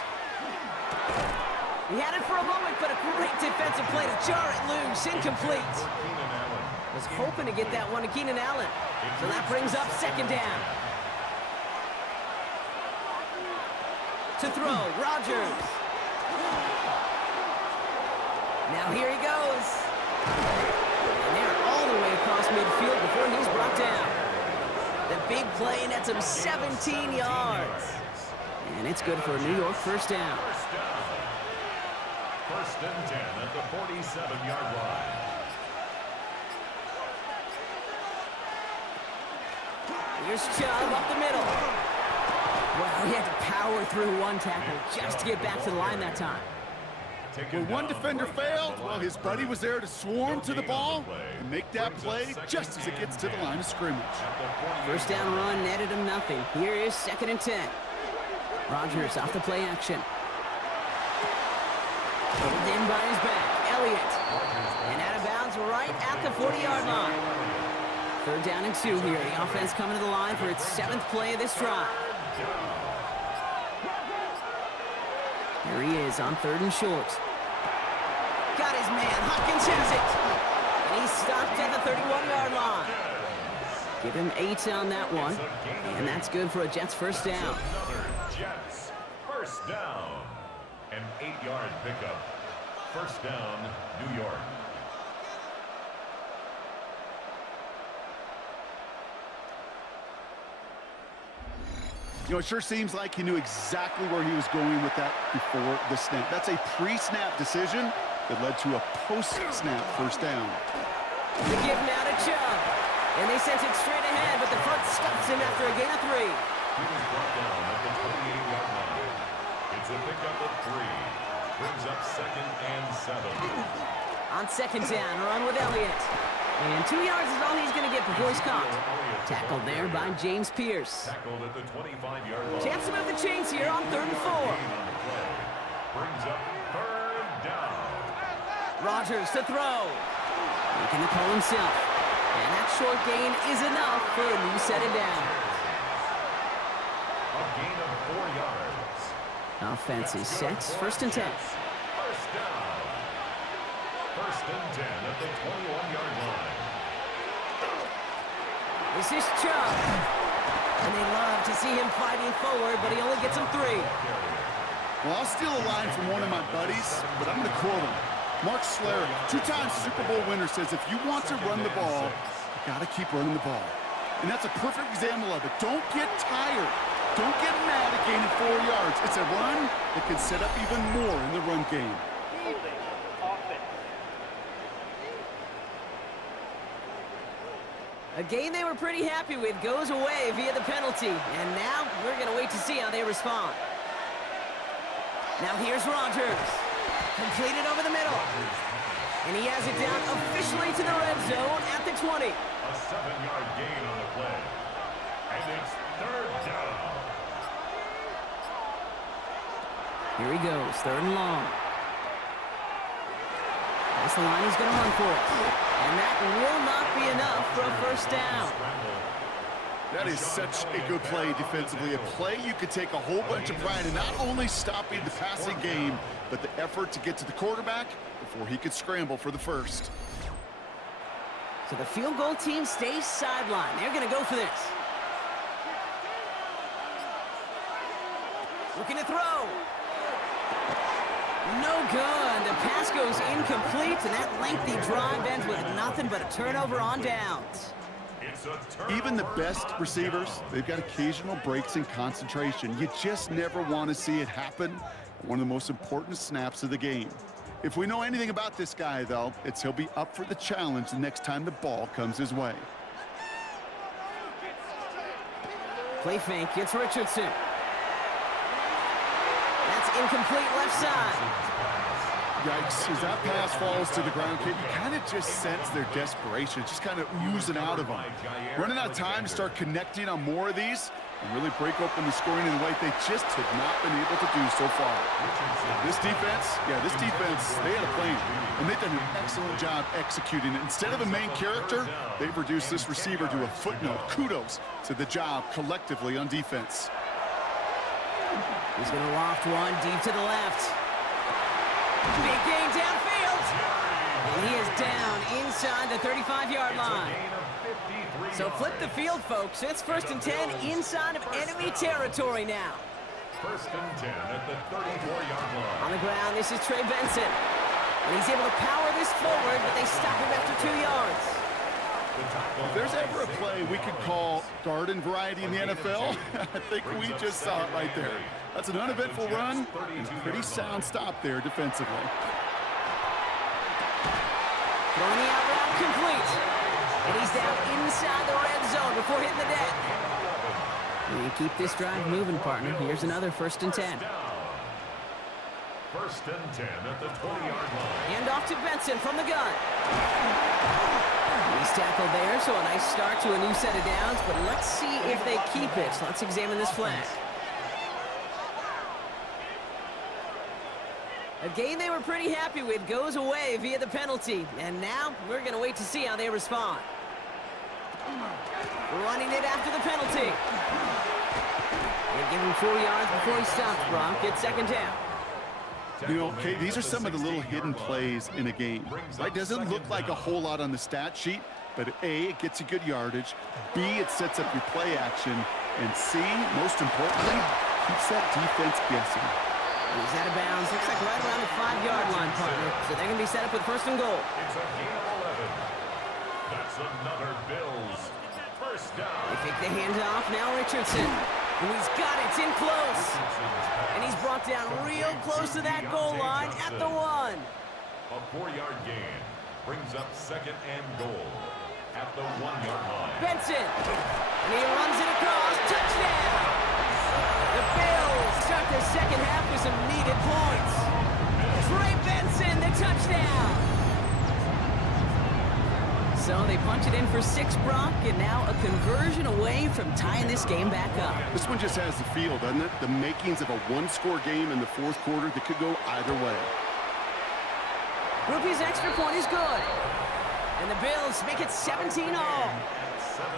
He had it for a moment, but a great defensive play to jar it loose, incomplete. Was hoping to get that one to Keenan Allen. So that brings up second down. To throw, Rodgers. Now here he goes. And they're all the way across midfield before he's brought down. The big play nets him 17 yards. And it's good for a New York first down. First and 10 at the 47-yard line. Here's Chubb up the middle. Wow, he had to power through one tackle just to get back to the line that time. When one defender failed, well, his buddy was there to swarm to the ball and make that play just as it gets to the line of scrimmage. First down run netted him nothing. Here is second and 10. Rodgers off the play action. Pulled in by his back, Elliott. And out of bounds right at the 40-yard line. Third down and 2 here. The offense coming to the line for its 7th play of this drive. There he is on 3rd and short. Got his man. Hopkins has it. And he's stopped at the 31-yard line. Give him 8 on that one. And that's good for a Jets first down. Another Jets first down. An 8-yard pickup. First down, New York. You know, it sure seems like he knew exactly where he was going with that before the snap. That's a pre-snap decision that led to a post-snap first down. The give now to Chubb. And they sent it straight ahead, but the front stops him after a gain of 3. He was brought down at the 28-yard line. It's a pickup of 3. Brings up second and 7. On second down, run with Elliott. And 2 yards is all he's going to get before he's caught. Tackled there by James Pierce. Tackled at the 25-yard line. Chance to move the chains here on 3rd and 4. Brings up 3rd down. Rodgers to throw. Making the call himself. And that short gain is enough for a new set of downs. A gain of 4 yards. Offense is set. First and 10. First down. First and 10 at the 21-yard line. This is Chubb. And they love to see him fighting forward, but he only gets him 3. Well, I'll steal a line from one of my buddies, but I'm going to quote him. Mark Schlereth, 2-time Super Bowl winner, says if you want to run the ball, you got to keep running the ball. And that's a perfect example of it. Don't get tired. Don't get mad at gaining 4 yards. It's a run that can set up even more in the run game. A game they were pretty happy with goes away via the penalty. And now we're going to wait to see how they respond. Now here's Rodgers. Completed over the middle. And he has it down officially to the red zone at the 20. A 7-yard gain on the play. And it's 3rd down. Here he goes, 3rd and long. That's the line he's going to run for it. And that will not be enough for a first down. That is such a good play defensively. A play you could take a whole bunch of pride in not only stopping the passing game, but the effort to get to the quarterback before he could scramble for the first. So the field goal team stays sidelined. They're going to go for this. Looking to throw. No good. The pass goes incomplete, and that lengthy drive ends with nothing but a turnover on downs. Even the best receivers, they've got occasional breaks in concentration. You just never want to see it happen. One of the most important snaps of the game. If we know anything about this guy, though, it's he'll be up for the challenge the next time the ball comes his way. Play fake, it's Richardson. That's incomplete left side. Yikes, as that pass falls to the ground, kid, you kind of just sense their desperation. It's just kind of oozing out of them. Running out of time to start connecting on more of these and really break open the scoring in a way they just have not been able to do so far. This defense, they had a plan, and they've done an excellent job executing it. Instead of a main character, they've reduced this receiver to a footnote. Kudos to the job collectively on defense. He's going to loft one deep to the left. Big gain downfield. 35-yard line. So flip the field, folks. It's 1st and 10 inside of enemy territory now. 1st and 10 at the 34-yard line. On the ground, this is Trey Benson. And he's able to power this forward, but they stop him after 2 yards. If there's ever a play we could call garden variety in the NFL, I think we just saw it right there. That's an uneventful run and a pretty sound stop there defensively. Throwing the out route complete. And he's down inside the red zone before hitting the net. And you keep this drive moving, partner. Here's another 1st and 10. 1st and 10 at the 20-yard line. Hand off to Benson from the gun. He's tackled there, so a nice start to a new set of downs, but let's see if they keep it. So let's examine this flag. A game they were pretty happy with goes away via the penalty, and now we're going to wait to see how they respond. Running it after the penalty. They give him 4 yards before he stops, Brock. It's 2nd down. You know, Kate, these are some of the little hidden plays in a game. Right? Doesn't look like a whole lot on the stat sheet, but A, it gets you good yardage. B, it sets up your play action. And C, most importantly, keeps that defense guessing. He's out of bounds. Looks like right around the 5-yard line, partner. So they're going to be set up with 1st and goal. It's a gain of 11. That's another Bills 1st down. They take the handoff. Now Richardson. And he's got it. It's in close. And he's brought down real close to that goal line at the 1. A 4-yard gain brings up 2nd and goal at the 1-yard line. Benson. And he runs it across. Touchdown. The Bills start the 2nd half with some needed points. Trey Benson, the touchdown. So they punch it in for 6, Brock, and now a conversion away from tying this game back up. This one just has the feel, doesn't it? The makings of a one-score game in the 4th quarter that could go either way. Rupee's extra point is good. And the Bills make it 17 all. 17.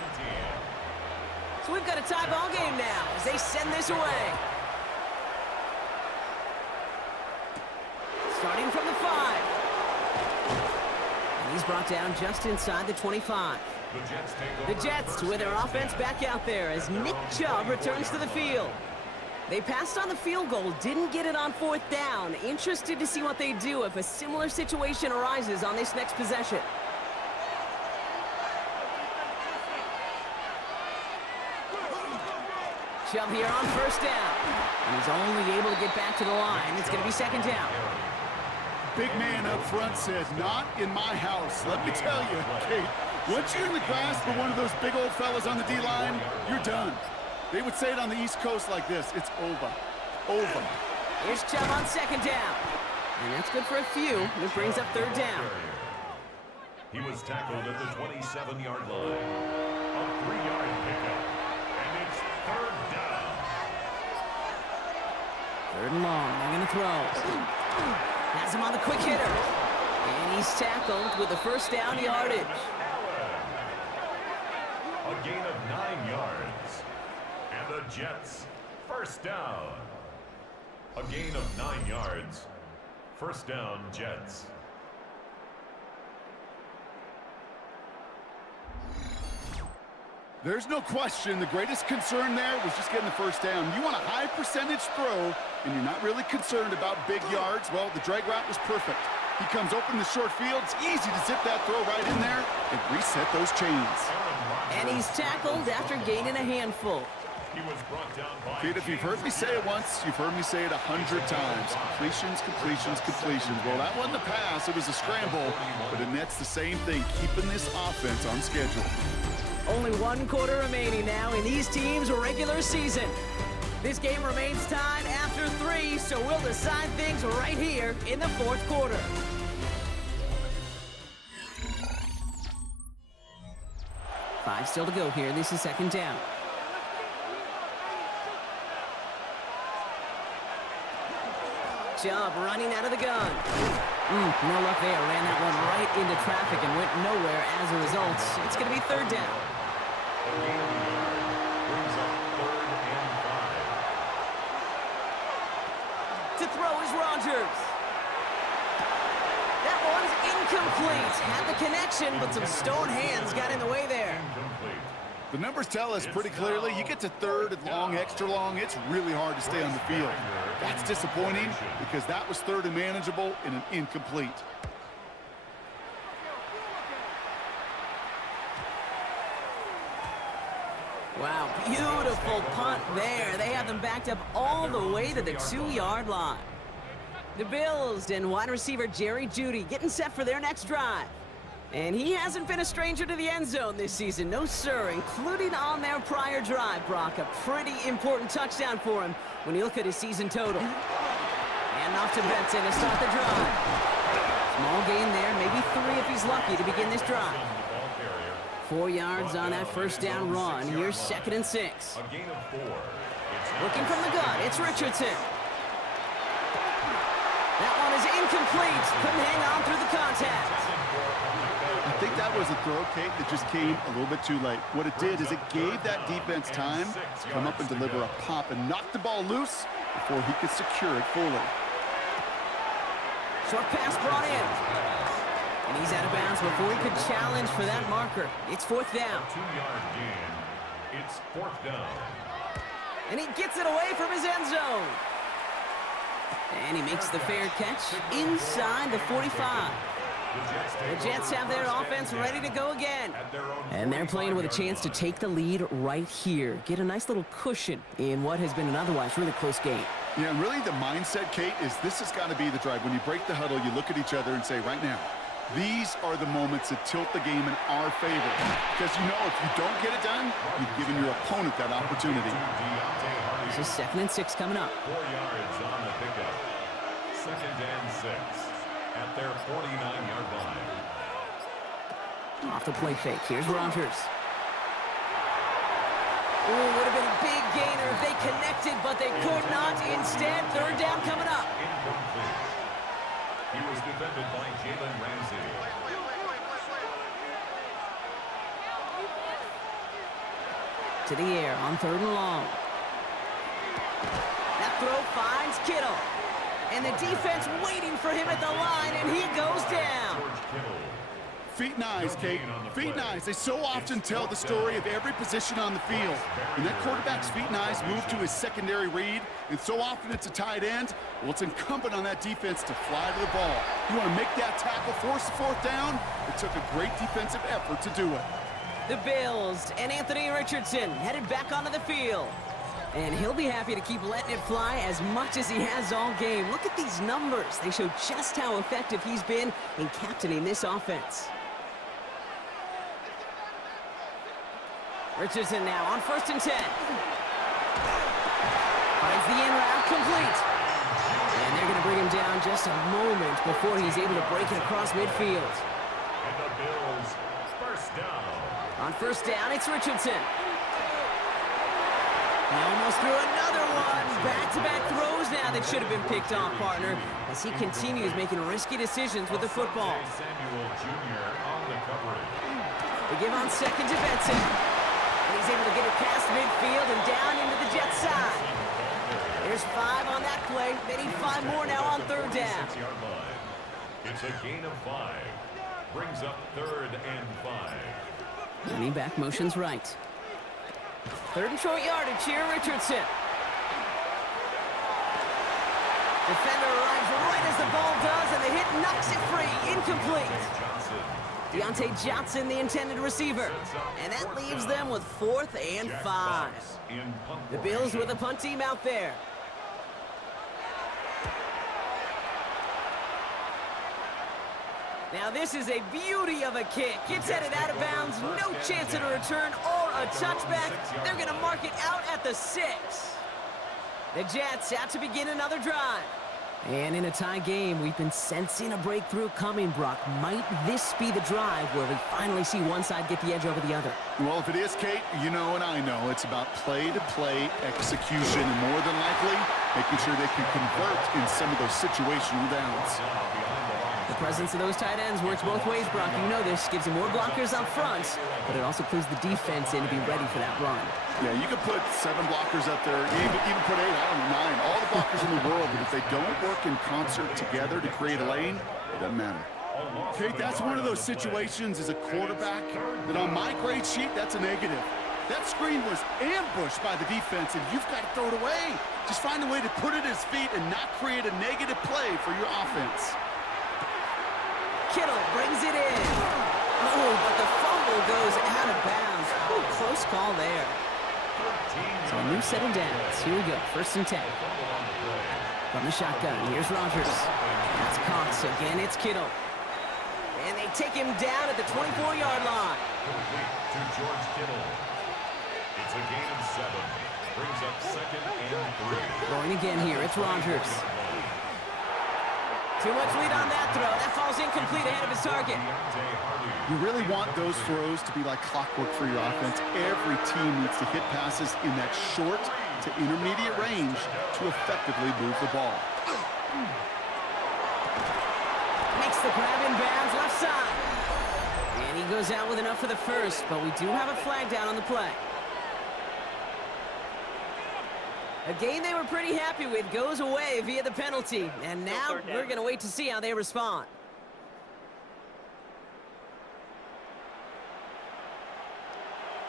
So we've got a tie ball game now as they send this away. Starting from the 5. And he's brought down just inside the 25. The Jets with their offense back out there as Nick Chubb returns to the field. They passed on the field goal, didn't get it on 4th down. Interested to see what they do if a similar situation arises on this next possession. Chubb here on 1st down. And he's only able to get back to the line. It's going to be 2nd down. Big man up front said, not in my house. Let me tell you, Kate, once you're in the grasp of one of those big old fellas on the D-line, you're done. They would say it on the East Coast like this, it's over. Over. Here's Chubb on 2nd down. And that's good for a few. It brings up 3rd down. He was tackled at the 27-yard line. A 3-yard pickup. And it's 3rd down. 3rd and long. They're going to throw. Has him on the quick hitter. And he's tackled with the 1st down yardage. A gain of 9 yards. And the Jets, 1st down. A gain of 9 yards. 1st down, Jets. There's no question the greatest concern there was just getting the 1st down. You want a high percentage throw, and you're not really concerned about big yards. Well, the drag route was perfect. He comes open the short field. It's easy to zip that throw right in there and reset those chains. And he's tackled after gaining a handful. He was brought down by Pete, if you've heard me say it once, you've heard me say it 100 times. Completions, completions, completions. Well, that wasn't a pass. It was a scramble. But it nets the same thing, keeping this offense on schedule. Only 1 quarter remaining now in these teams' regular season. This game remains tied after 3, so we'll decide things right here in the 4th quarter. Five still to go here. This is 2nd down. Chubb running out of the gun. No luck there. Ran that one right into traffic and went nowhere as a result. It's going to be 3rd down. brings up 3rd and 5. To throw is Rodgers. That one's incomplete. Had the connection, but some stone hands got in the way there. The numbers tell us pretty clearly, you get to third and long, extra long, it's really hard to stay on the field. That's disappointing because that was third and manageable in an incomplete. Wow, beautiful punt there. They have them backed up all the way to the 2-yard line. The Bills and wide receiver Jerry Jeudy getting set for their next drive. And he hasn't been a stranger to the end zone this season, no sir, including on their prior drive, Brock. A pretty important touchdown for him when you look at his season total. And off to Benson to start the drive. Small gain there, maybe 3 if he's lucky to begin this drive. 4 yards on that first down run. Here's 2nd and 6. A gain of 4. Looking from the gun, it's Richardson. That one is incomplete. Couldn't hang on through the contact. I think that was a throw, Kate, that just came a little bit too late. What it did is it gave that defense time to come up and deliver a pop and knock the ball loose before he could secure it fully. Short pass brought in. And he's out of bounds before he could challenge for that marker. It's 4th down. 2-yard gain. It's 4th down. And he gets it away from his end zone. And he makes the fair catch inside the 45. The Jets have their offense ready to go again. And they're playing with a chance to take the lead right here. Get a nice little cushion in what has been an otherwise really close game. Yeah, and really the mindset, Kate, is this has got to be the drive. When you break the huddle, you look at each other and say, right now, these are the moments that tilt the game in our favor. Because you know if you don't get it done, you've given your opponent that opportunity. This is 2nd and 6 coming up. 4 yards on the pickup. 2nd and 6 at their 49-yard line. Off the play fake. Here's Rodgers. Ooh, would have been a big gainer if they connected, but they could not. Instead, 3rd down coming up. Incomplete. He was defended by Jalen Ramsey. To the air on 3rd and long. That throw finds Kittle. And the defense waiting for him at the line, and he goes down. Feet and eyes, Kate. Feet and eyes. They so often tell the story of every position on the field. When that quarterback's feet and eyes move to his secondary read, and so often it's a tight end, well, it's incumbent on that defense to fly to the ball. You want to make that tackle, force the 4th down? It took a great defensive effort to do it. The Bills and Anthony Richardson headed back onto the field. And he'll be happy to keep letting it fly as much as he has all game. Look at these numbers. They show just how effective he's been in captaining this offense. Richardson now on 1st and 10. Finds the in route complete. And they're going to bring him down just a moment before he's able to break it across midfield. And the Bills, 1st down. On 1st down, it's Richardson. He almost threw another one. Back-to-back throws now that should have been picked off, partner, as he continues making risky decisions with the football. Samuel Jr. on the coverage. They give on 2nd to Benson. And he's able to get it past midfield and down into the Jets side. There's 5 on that play. They need 5 more now on 3rd down. 6-yard line. It's a gain of 5. Brings up 3rd and 5. Running back motions right. 3rd and short yardage here, Richardson. Defender arrives right as the ball does, and the hit knocks it free. Incomplete. Deontay Johnson, the intended receiver. And that leaves them with 4th and 5. The Bills with a punt team out there. Now this is a beauty of a kick. It's headed out of bounds, no chance at a return or a touchback. They're going to mark it out at the 6. The Jets out to begin another drive. And in a tie game, we've been sensing a breakthrough coming, Brock. Might this be the drive where we finally see one side get the edge over the other? Well, if it is, Kate, you know and I know it's about play-to-play execution, and more than likely, making sure they can convert in some of those situational downs. The presence of those tight ends works both ways, Brock. You know this. Gives them more blockers up front, but it also clues the defense in to be ready for that run. Yeah, you could put 7 blockers up there, even put 8, I don't know, 9, all the blockers in the world, but if they don't work in concert together to create a lane, it doesn't matter. Kate, that's one of those situations as a quarterback that on my grade sheet, that's a negative. That screen was ambushed by the defense, and you've got to throw it away. Just find a way to put it at his feet and not create a negative play for your offense. Kittle brings it in. Oh, but the fumble goes out of bounds. Ooh, close call there. So a new set of downs. Here we go, 1st and 10. From the shotgun, here's Rodgers. That's Cox again, it's Kittle. And they take him down at the 24-yard line. To George Kittle. It's a gain of 7. Brings up 2nd and 3. Throwing again here, it's Rodgers. Too much lead on that throw. That falls incomplete ahead of his target. You really want those throws to be like clockwork for your offense. Every team needs to hit passes in that short to intermediate range to effectively move the ball. Makes the grab in bounds left side. And he goes out with enough for the first, but we do have a flag down on the play. A game they were pretty happy with goes away via the penalty. And now we're going to wait to see how they respond.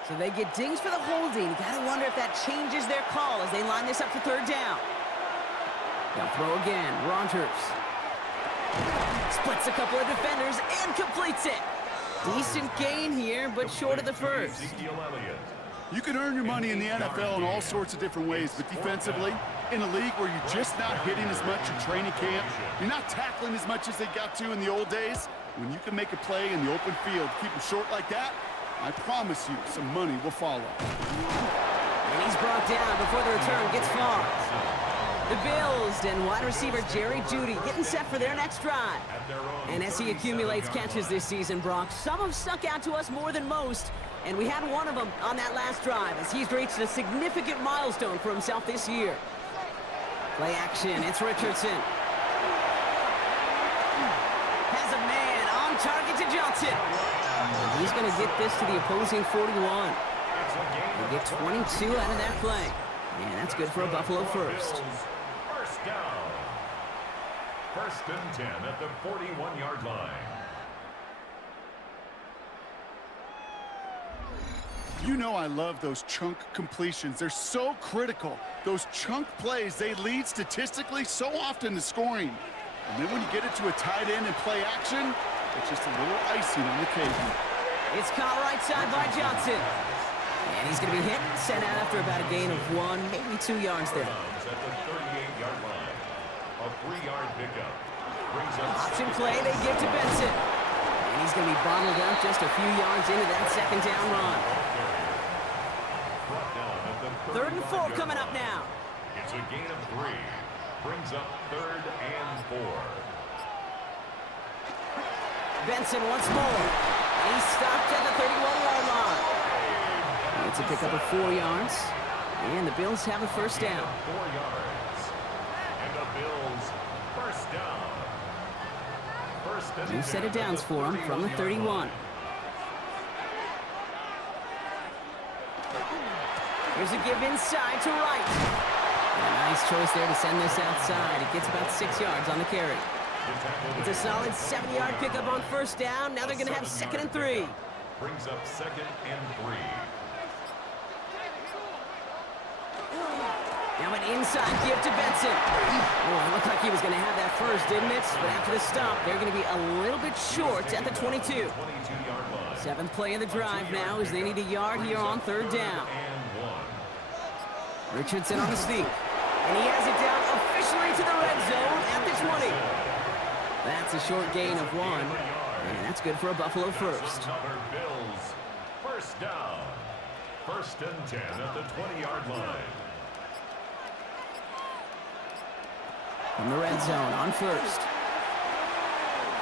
So they get dings for the holding. Got to wonder if that changes their call as they line this up for 3rd down. They'll throw again. Rodgers splits a couple of defenders and completes it. Decent gain here, but short of the first. You can earn your money in the NFL in all sorts of different ways, but defensively, in a league where you're just not hitting as much in training camp, you're not tackling as much as they got to in the old days, when you can make a play in the open field, keep them short like that, I promise you some money will follow. And he's brought down before the return gets far. The Bills and wide receiver Jerry Jeudy getting set for their next drive. And as he accumulates catches this season, Brock, some have stuck out to us more than most. And we had one of them on that last drive as he's reached a significant milestone for himself this year. Play action, it's Richardson. Has a man on target to Johnson. And he's going to get this to the opposing 41. He'll get 22 out of that play. And that's good for a Buffalo first. First down. 1st and 10 at the 41-yard line. You know I love those chunk completions. They're so critical. Those chunk plays, they lead statistically so often to scoring. And then when you get it to a tight end and play action, it's just a little icing on the cake. It's caught right side by Johnson. And he's going to be hit and sent out after about a gain of 1, maybe 2 yards there. At the 38-yard line. A 3-yard pickup. Brings up Option play they give to Benson. And he's going to be bottled up just a few yards into that 2nd down run. 3rd and 4 coming up now. It's a gain of 3. Brings up 3rd and 4. Benson once more. And he's stopped at the 31-yard line. It's a pickup of 4 yards. And the Bills have a first down. 4 yards. And the Bills first down. New set of downs for him from the 31. Here's a give inside to Wright. And a nice choice there to send this outside. It gets about 6 yards on the carry. It's a solid 7-yard pickup on first down. Now they're going to have 2nd and 3. Brings up 2nd and 3. Now an inside give to Benson. Oh, it looked like he was going to have that first, didn't it? But after the stop, they're going to be a little bit short at the 22. 7th play of the drive now as they need a yard here on 3rd down. Richardson on the sneak. And he has it down officially to the red zone at the 20. That's a short gain of 1. And that's good for a Buffalo first. Bills first down. 1st and 10 at the 20-yard line. From the red zone on first.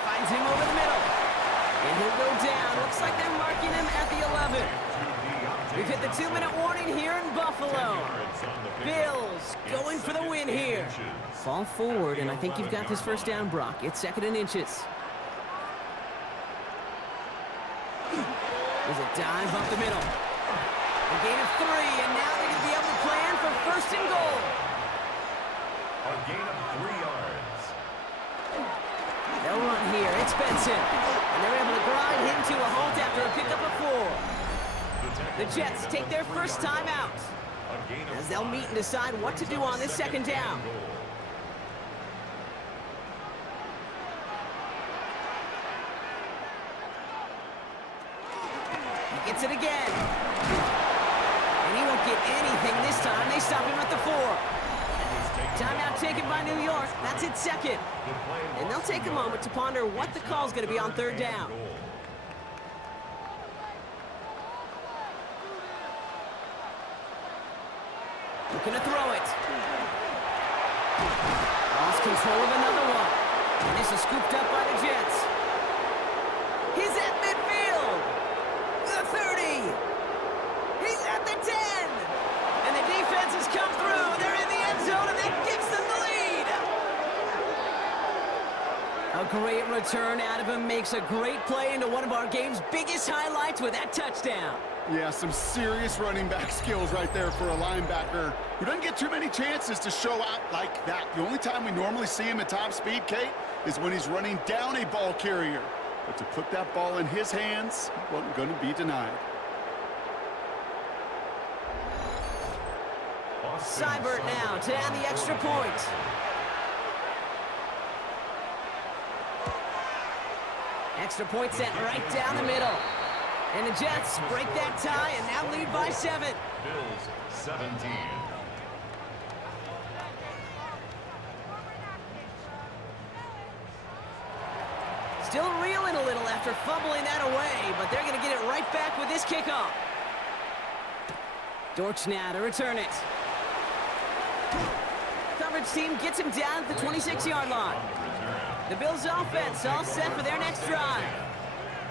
Finds him over the middle. And he'll go down. Looks like they're marking him at the 11. We've hit the 2-minute warning here in Buffalo. Bills going for the win here. Fall forward, and I think you've got this first down, Brock. It's 2nd and inches. There's a dive up the middle. A gain of 3, and now they're going to be able to plan for 1st and goal. A gain of 3 yards. They'll run here. It's Benson. And they're able to grind him to a halt after a pickup of 4. The Jets take their first time out, as they'll meet and decide what to do on this second down. He gets it again. And he won't get anything this time. They stop him at the 4. Timeout taken by New York. That's its second. And they'll take a moment to ponder what the call's going to be on third down. Looking to throw it. Lost control of another one. And this is scooped up by the Jets. He's at midfield. The 30. He's at the 10. And the defense has come through. They're in the end zone, and that gives them the lead. A great return out of him. Makes a great play into one of our game's biggest highlights with that touchdown. Yeah, some serious running back skills right there for a linebacker who doesn't get too many chances to show out like that. The only time we normally see him at top speed, Kate, is when he's running down a ball carrier. But to put that ball in his hands wasn't going to be denied. Seibert now to add the extra point. Extra point set right down the middle. And the Jets break that tie and now lead by 7. Bills 17. Still reeling a little after fumbling that away, but they're going to get it right back with this kickoff. Dortch now to return it. Coverage team gets him down at the 26-yard line. The Bills' offense all set for their next drive.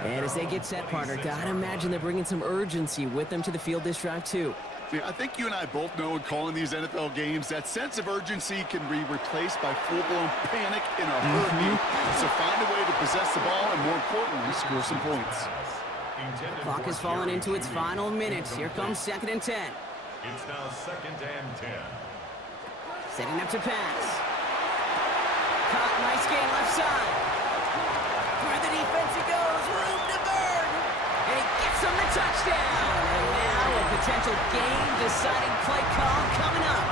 And as they get set, partner, gotta imagine they're bringing some urgency with them to the field this drive, too. Yeah, I think you and I both know in calling these NFL games that sense of urgency can be replaced by full-blown panic in a hurry. So find a way to possess the ball and, more importantly, score some points. The clock has fallen into its final minutes. Here comes 2nd and 10. It's now 2nd and 10. Setting up to pass. Caught, nice gain left side. Through the defense he goes, room to burn. And he gets him the touchdown. And now a potential game-deciding play call coming up.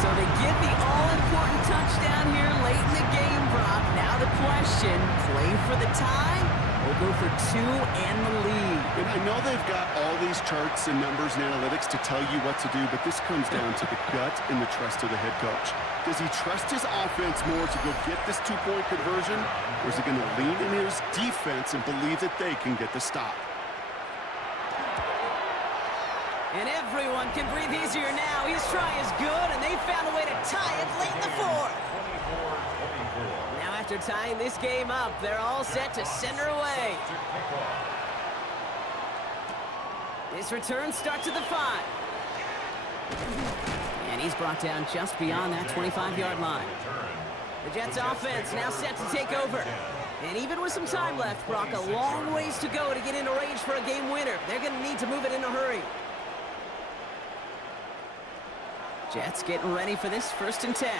So they get the all-important touchdown here late in the game, Brock. Now the question, play for the tie or go for 2 and the lead? And I know they've got all these charts and numbers and analytics to tell you what to do, but this comes down to the gut and the trust of the head coach. Does he trust his offense more to go get this 2-point conversion, or is he going to lean in his defense and believe that they can get the stop? And everyone can breathe easier now. His try is good, and they found a way to tie it late in the 4th. Now after tying this game up, they're all set to send her away. This return starts at the 5. And he's brought down just beyond that 25-yard line. The Jets offense now set to take over. And even with some time left, Brock, a long ways to go to get into range for a game winner. They're going to need to move it in a hurry. Jets getting ready for this 1st and 10.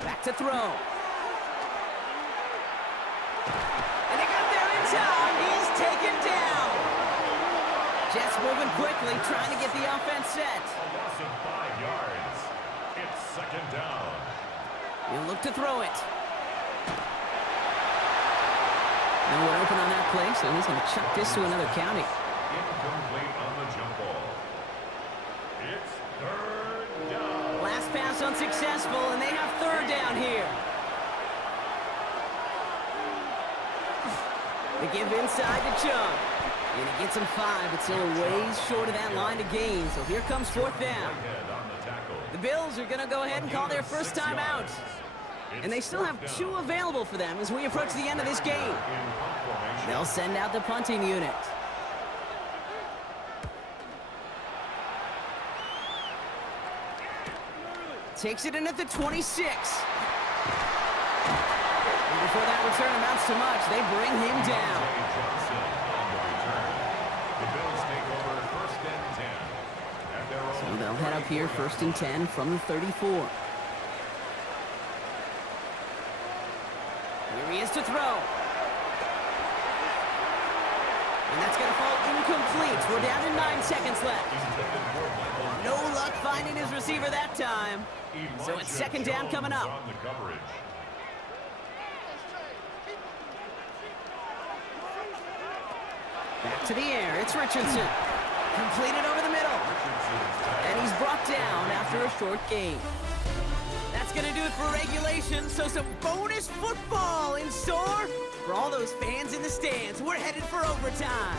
Back to throw. And they got there in time. He's taken down. Jets moving quickly, trying to get the offense set. A loss of 5 yards. It's 2nd down. He'll look to throw it. No one open on that play, so he's going to chuck this to another county. Incomplete on the jump ball. It's 3rd down. Last pass unsuccessful, and they have 3rd down here. They give inside to Chung. And he gets him 5, but still a ways short of that line to gain. So here comes 4th down. The Bills are going to go ahead and call their first time out. And they still have 2 available for them as we approach the end of this game. They'll send out the punting unit. Takes it in at the 26. And before that return amounts to much, they bring him down. The Bills take They'll head up here, 1st and 10 from the 34. Here he is to throw. And that's going to fall incomplete. We're down to 9 seconds left. No luck finding his receiver that time. So it's 2nd down coming up. Back to the air. It's Richardson. Completed over the middle. And he's brought down after a short gain. That's going to do it for regulation. So some bonus football in store for all those fans in the stands. We're headed for overtime.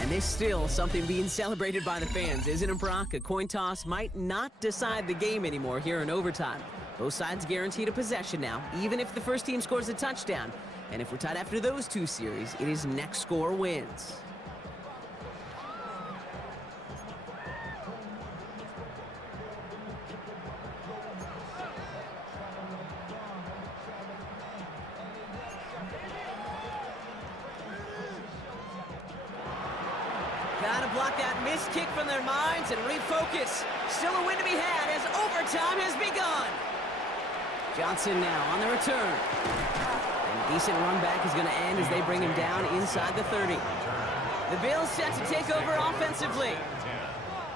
And there's still something being celebrated by the fans, isn't it, Brock? A coin toss might not decide the game anymore here in overtime. Both sides guaranteed a possession now, even if the first team scores a touchdown. And if we're tied after those 2 series, it is next score wins. Gotta block that missed kick from their minds and refocus. Still a win to be had as overtime has begun. Johnson now on the return. And decent run back is going to end as they bring him down inside the 30. The Bills set to take over offensively.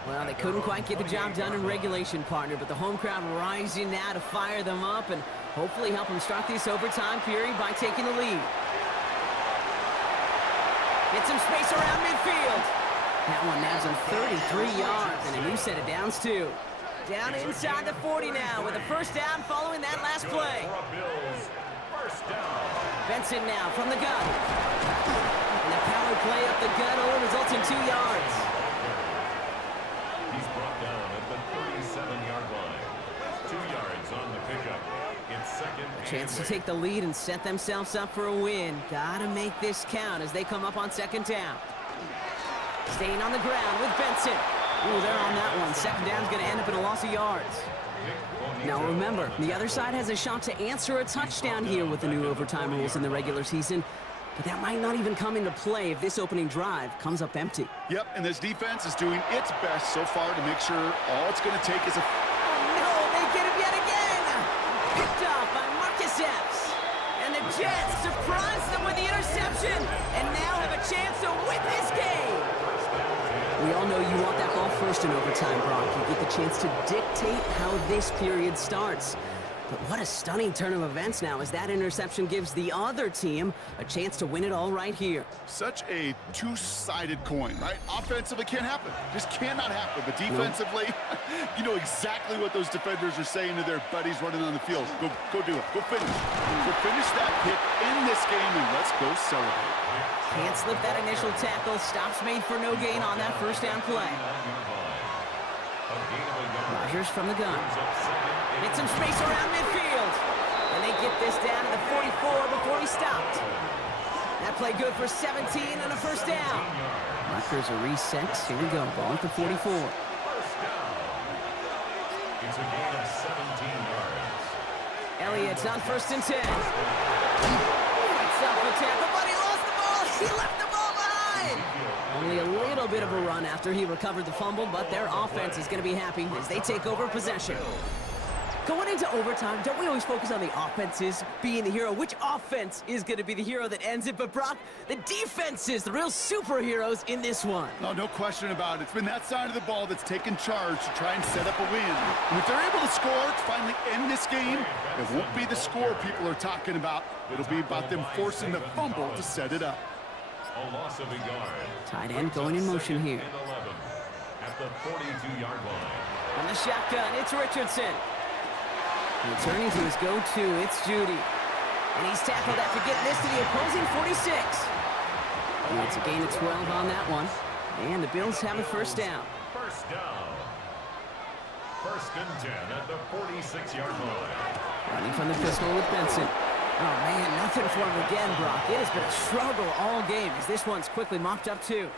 Well, they couldn't quite get the job done in regulation, partner, but the home crowd rising now to fire them up and hopefully help them start this overtime period by taking the lead. Get some space around midfield. That one nabs him 33 yards and a new set of downs, too. Down inside the 40 now with a 1st down following that last play. Benson now from the gun. And the power play up the gut only results in 2 yards. He's brought down at the 37-yard line. 2 yards on the pickup. It's 2nd. A chance to take the lead and set themselves up for a win. Gotta make this count as they come up on 2nd down. Staying on the ground with Benson. Ooh, they're on that one. 2nd down's going to end up in a loss of yards. Now remember, the other side has a shot to answer a touchdown here with the new overtime rules in the regular season. But that might not even come into play if this opening drive comes up empty. Yep, and this defense is doing its best so far to make sure all it's going to take is a... Oh, no, they get him yet again! Picked off by Marcus Epps. And the Jets surprise them with the interception and now have a chance to win this game. We all know you want that ball first in overtime, Brock. You get the chance to dictate how this period starts. But what a stunning turn of events now as that interception gives the other team a chance to win it all right here. Such a two-sided coin, right? Offensively can't happen. Just cannot happen. But defensively, you know exactly what those defenders are saying to their buddies running on the field. Go do it. Go finish. Go finish that pick in this game, and let's go celebrate. Can't slip that initial tackle. Stops made for no gain on that 1st down play. Rodgers from the gun. Hit some space around midfield. And they get this down to the 44 before he stopped. That play good for 17 and a 1st down. Markers are reset. Here we go. Ball at the 44. It's a gain of 17 yards. Elliott's on 1st and 10. Fights off the tackle, but he lost the ball. He left the ball behind. Only a little bit of a run after he recovered the fumble, but their offense is going to be happy as they take over possession. Going into overtime, don't we always focus on the offenses being the hero? Which offense is going to be the hero that ends it? But Brock, the defenses, the real superheroes in this one. No question about it. It's been that side of the ball that's taken charge to try and set up a win. And if they're able to score to finally end this game, it won't be the score people are talking about. It'll be about them forcing the fumble to set it up. A loss of a yard. Tight end going in motion here. 11 at the 42-yard line. On the shotgun, it's Richardson. Returning to his go-to, it's Judy. And he's tackled after getting this to the opposing 46. And it's a gain of 12 on that one. And the Bills have a 1st down. 1st down. 1st and 10 at the 46-yard line. Running from the pistol with Benson. Oh, man, nothing for him again, Brock. It has been a struggle all game as this one's quickly mopped up, too.